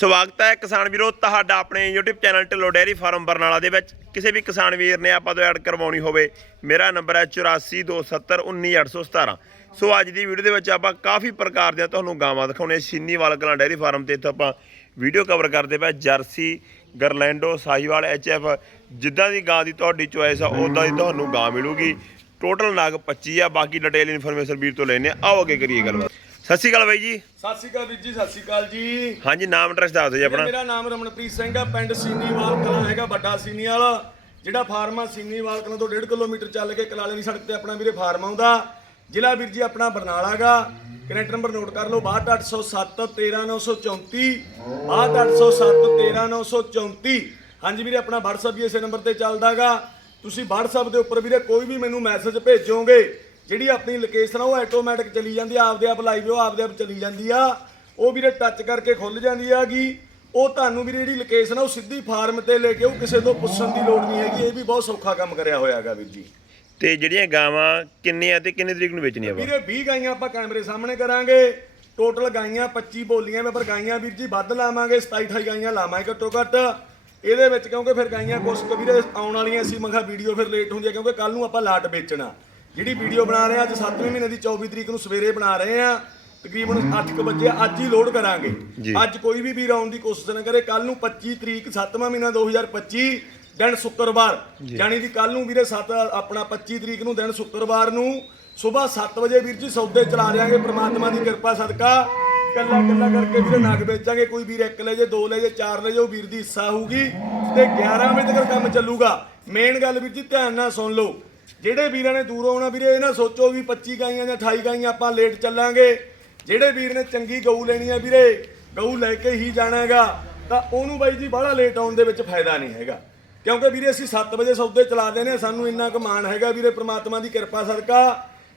ਸਵਾਗਤ ਹੈ ਕਿਸਾਨ ਵੀਰੋ, ਤੁਹਾਡਾ ਆਪਣੇ YouTube channel Dhillon dairy farm Barnala ਦੇ ਵਿੱਚ। ਕਿਸੇ ਵੀ ਕਿਸਾਨ ਵੀਰ ਨੇ ਆਪਾਂ ਤੋਂ ਐਡ ਕਰਵਾਉਣੀ ਹੋਵੇ, ਮੇਰਾ ਨੰਬਰ ਹੈ 8427191817 ਸੋ ਅੱਜ ਦੀ ਵੀਡੀਓ ਦੇ ਵਿੱਚ ਆਪਾਂ ਕਾਫੀ ਪ੍ਰਕਾਰ ਦੀਆਂ ਤੁਹਾਨੂੰ ਗਾਵਾਂ ਦਿਖਾਉਣੇ ਸੀਨੀਵਾਲ ਕਲਾਂ ਡੇਅਰੀ ਫਾਰਮ ਤੇ ਇੱਥੋਂ ਆਪਾਂ ਵੀਡੀਓ ਕਵਰ ਕਰਦੇ ਪਏ ਜਰਸੀ, ਗਰਲੈਂਡੋ, ਸਾਹੀਵਾਲ ਐਚਐਫ ਜਿੱਦਾਂ ਦੀ ਗਾਂ ਦੀ ਤੁਹਾਡੀ ਚੋਇਸ ਆ ਉਦਾਂ ਦੀ ਤੁਹਾਨੂੰ ਗਾਂ ਮਿਲੂਗੀ। ਟੋਟਲ ਨਾਗ 25 ਆ। ਬਾਕੀ ਡਿਟੇਲ ਇਨਫੋਰਮੇਸ਼ਨ ਵੀਰ ਤੋਂ ਲੈਣੇ ਆਓ ਅੱਗੇ ਕਰੀਏ ਗੱਲਬਾਤ। ਸਤਿ ਸ਼੍ਰੀ ਅਕਾਲ ਬਾਈ ਜੀ। ਸਤਿ ਸ਼੍ਰੀ ਅਕਾਲ ਵੀਰ ਜੀ ਸਤਿ ਸ਼੍ਰੀ ਅਕਾਲ ਜੀ। ਹਾਂਜੀ ਨਾਮ ਐਡਰੈਸ ਦੱਸ ਦਿਓ ਜੀ ਆਪਣਾ। ਮੇਰਾ ਨਾਮ ਰਮਨਪ੍ਰੀਤ ਸਿੰਘ ਹੈ ਪਿੰਡ ਸੀਨੀਵਾਲ ਕਲਾਂ ਹੈਗਾ ਵੱਡਾ ਸੀਨੀਵਾਲ। ਜਿਹੜਾ ਫਾਰਮ ਆ ਸੀਨੀਵਾਲ ਕਲਾਂ ਤੋਂ 1.5 ਕਿਲੋਮੀਟਰ ਚੱਲ ਕੇ ਕਲਾਲੇ ਦੀ ਸੜਕ ਤੇ ਆਪਣਾ ਵੀਰੇ ਫਾਰਮ ਆਉਂਦਾ। ਜ਼ਿਲ੍ਹਾ ਵੀਰ ਜੀ ਆਪਣਾ ਬਰਨਾਲਾ ਗਾ ਕਨੈਕਟ ਨੰਬਰ ਨੋਟ ਕਰ ਲਓ 62807 13934 62807 13934 ਹਾਂਜੀ ਵੀਰੇ ਆਪਣਾ WhatsApp ਵੀ ਇਸੇ ਨੰਬਰ ਤੇ ਚੱਲਦਾਗਾ ਤੁਸੀਂ WhatsApp ਦੇ ਉੱਪਰ ਵੀਰੇ ਕੋਈ ਵੀ ਮੈਨੂੰ ਮੈਸੇਜ ਭੇਜੋਗੇ ਜਿਹੜੀ ਆਪਣੀ ਲੋਕੇਸ਼ਨ ਆ ਉਹ ਆਟੋਮੈਟਿਕ ਚਲੀ ਜਾਂਦੀ ਆ ਆਪਦੇ ਆਪ ਲਾਈਵ ਉਹ ਆਪਦੇ ਆਪ ਚਲੀ ਜਾਂਦੀ ਆ। ਉਹ ਵੀਰੇ ਟੱਚ ਕਰਕੇ ਖੁੱਲ ਜਾਂਦੀ ਆਗੀ ਉਹ ਤੁਹਾਨੂੰ ਵੀਰੇ ਜਿਹੜੀ ਲੋਕੇਸ਼ਨ ਆ ਉਹ ਸਿੱਧੀ ਫਾਰਮ ਤੇ ਲੈ ਕੇ ਉਹ ਕਿਸੇ ਤੋਂ ਪੁੱਛਣ ਦੀ ਲੋੜ ਨਹੀਂ ਹੈਗੀ। ਇਹ ਵੀ ਬਹੁਤ ਸੌਖਾ ਕੰਮ ਕਰਿਆ ਹੋਇਆ ਹੈਗਾ ਵੀਰ ਜੀ। ਤੇ ਜਿਹੜੀਆਂ ਗਾਵਾਂ ਕਿੰਨੀਆਂ ਤੇ ਕਿੰਨੀ ਤਰੀਕ ਨੂੰ ਵੇਚਣੀਆਂ ਆਪਾਂ? ਵੀਰੇ 20 ਗਾਈਆਂ ਆਪਾਂ ਕੈਮਰੇ ਸਾਹਮਣੇ ਕਰਾਂਗੇ। ਟੋਟਲ ਗਾਈਆਂ 25 ਬੋਲੀਆਂ ਮੈਂ ਪਰ ਗਾਈਆਂ ਵੀਰ ਜੀ ਵੱਧ ਲਾਵਾਂਗੇ 27 28 ਗਾਈਆਂ ਲਾਵਾਂਗੇ ਘੱਟੋ ਘੱਟ। ਇਹਦੇ ਵਿੱਚ ਕਿਉਂਕਿ ਫਿਰ ਗਾਈਆਂ ਕੁਛ ਕੁ ਵੀਰੇ ਆਉਣ ਵਾਲੀਆਂ ਸੀ ਮੈਂ ਕਿਹਾ ਵੀਡੀਓ ਫਿਰ ਲੇਟ ਹੁੰਦੀ ਹੈ ਕਿਉਂਕਿ ਕੱਲ ਨੂੰ ਆਪਾਂ ਲਾਟ ਵੇਚਣਾ। ਜਿਹੜੀ ਵੀਡੀਓ ਬਣਾ ਰਹੇ ਆ ਅੱਜ 7ਵੇਂ ਮਹੀਨੇ ਦੀ 24 ਤਰੀਕ ਨੂੰ ਸਵੇਰੇ ਬਣਾ ਰਹੇ ਆ। ਤਕਰੀਬਨ 8:00 ਵਜੇ ਅੱਜ ਹੀ ਲੋਡ ਕਰਾਂਗੇ। ਅੱਜ ਕੋਈ ਵੀ ਵੀਰ ਆਉਣ ਦੀ ਕੋਸ਼ਿਸ਼ ਨਾ ਕਰੇ। ਕੱਲ ਨੂੰ 25 ਤਰੀਕ 7ਵਾਂ ਮਹੀਨਾ 2025 ਦਿਨ ਸ਼ੁੱਕਰਵਾਰ। ਯਾਨੀ ਕਿ ਕੱਲ ਨੂੰ ਵੀਰੇ 7 ਆਪਣਾ 25 ਤਰੀਕ ਨੂੰ ਦਿਨ ਸ਼ੁੱਕਰਵਾਰ ਨੂੰ ਸਵੇਰ 7 ਵਜੇ ਵੀਰ ਜੀ ਸੌਦੇ ਚਲਾ ਰਿਆਂਗੇ ਪ੍ਰਮਾਤਮਾ ਦੀ ਕਿਰਪਾ ਸਦਕਾ। ਕੱਲਾ ਕੱਲਾ ਕਰਕੇ ਵੀਰੇ ਨਗ ਵੇਚਾਂਗੇ। ਕੋਈ ਵੀਰ ਇੱਕ ਲੈ ਜੇ ਦੋ ਲੈ ਜੇ ਚਾਰ ਲੈ ਜੇ ਉਹ ਵੀਰ ਦੀ ਹਿੱਸਾ ਹੋਊਗੀ। ਤੇ 11 ਵਜੇ ਤੱਕ ਕੰਮ ਚੱਲੂਗਾ। ਮੇਨ ਗੱਲ ਵੀਰ ਜੀ ਧਿਆਨ ਨਾਲ ਸੁਣ ਲਓ। ਜਿਹੜੇ ਵੀਰਾਂ ਨੇ ਦੂਰੋਂ ਆਉਣਾ ਵੀਰੇ ਇਹ ਨਾ ਸੋਚੋ ਵੀ 25 ਗਾਈਆਂ ਜਾਂ 28 ਗਾਈਆਂ ਆਪਾਂ ਲੇਟ ਚੱਲਾਂਗੇ। ਜਿਹੜੇ ਵੀਰ ਨੇ ਚੰਗੀ ਗਊ ਲੈਣੀ ਆ ਵੀਰੇ ਗਊ ਲੈ ਕੇ ਹੀ ਜਾਣਾ ਹੈਗਾ ਤਾਂ ਉਹਨੂੰ ਬਾਈ ਜੀ ਬੜਾ ਲੇਟ ਆਉਣ ਦੇ ਵਿੱਚ ਫਾਇਦਾ ਨਹੀਂ ਹੈਗਾ। ਕਿਉਂਕਿ ਵੀਰੇ ਅਸੀਂ 7 ਵਜੇ ਸੌਦੇ ਚਲਾਦੇ ਨੇ ਸਾਨੂੰ ਇੰਨਾ ਕੁ ਮਾਣ ਹੈਗਾ ਵੀਰੇ ਪ੍ਰਮਾਤਮਾ ਦੀ ਕਿਰਪਾ ਸਦਕਾ।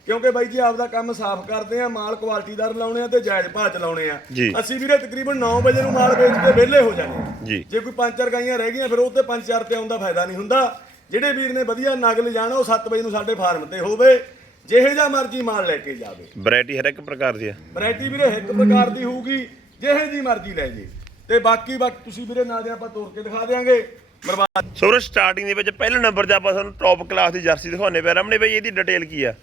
ਕਿਉਂਕਿ ਬਾਈ ਜੀ ਆਪਦਾ ਕੰਮ ਸਾਫ਼ ਕਰਦੇ ਆ ਮਾਲ ਕੁਆਲਿਟੀਦਾਰ ਲਾਉਣੇ ਆ ਤੇ ਜਾਇਜ਼ ਭਾਅ ਚ ਲਾਉਣੇ ਆ। ਅਸੀਂ ਵੀਰੇ ਤਕਰੀਬਨ 9 ਵਜੇ ਨੂੰ ਮਾਲ ਵੇਚ ਕੇ ਵਿਹਲੇ ਹੋ ਜਾਂਦੇ ਆ। ਜੇ। ਕੋਈ ਪੰਜ ਚਾਰ ਗਾਈਆਂ ਰਹਿ ਗਈਆਂ ਫਿਰ ਉਹ ਤੇ ਪੰਜ ਚਾਰ ਤੇ ਆਉਂਦਾ ਫਾਇਦਾ ਨਹੀਂ ਹੁੰਦਾ। ਜਿਹੜੇ ਵੀਰ ਨੇ ਵਧੀਆ ਨਗ ਲਿਜਾਣਾ ਉਹ 7 ਵਜੇ ਨੂੰ ਸਾਡੇ ਫਾਰਮ ਤੇ ਹੋਵੇ ਜਿਹੇ ਜਾਂ ਮਰਜ਼ੀ ਮਾਲ ਲੈ ਕੇ ਜਾਵੇ। ਵੈਰਾਈਟੀ ਹਰ ਇੱਕ ਪ੍ਰਕਾਰ ਦੀ ਆ। ਵੈਰਾਈਟੀ ਵੀਰੇ ਇੱਕ ਪ੍ਰਕਾਰ ਦੀ ਹੋਊਗੀ ਜਿਹੇ ਜੀ ਮਰਜ਼ੀ ਲੈ ਜੇ। ਤੇ ਬਾਕੀ ਬਾਕੀ ਤੁਸੀਂ ਵੀਰੇ ਨਾਲ ਦੇ ਆਪਾਂ ਤੋੜ ਕੇ ਦਿਖਾ ਦੇਾਂਗੇ ਬਰਬਾਦ ਸੋਰ ਸਟਾਰਟਿੰਗ ਦੇ ਵਿੱਚ ਪਹਿਲੇ ਨੰਬਰ 'ਤੇ ਆਪਾਂ ਤੁਹਾਨੂੰ ਟੌਪ ਕਲਾਸ ਦੀ ਜਰਸੀ ਦਿਖਾਉਣੇ ਪਏ ਰਮਨੇ ਬਈ ਇਹਦੀ ਡਿਟੇਲ ਕੀ ਆ?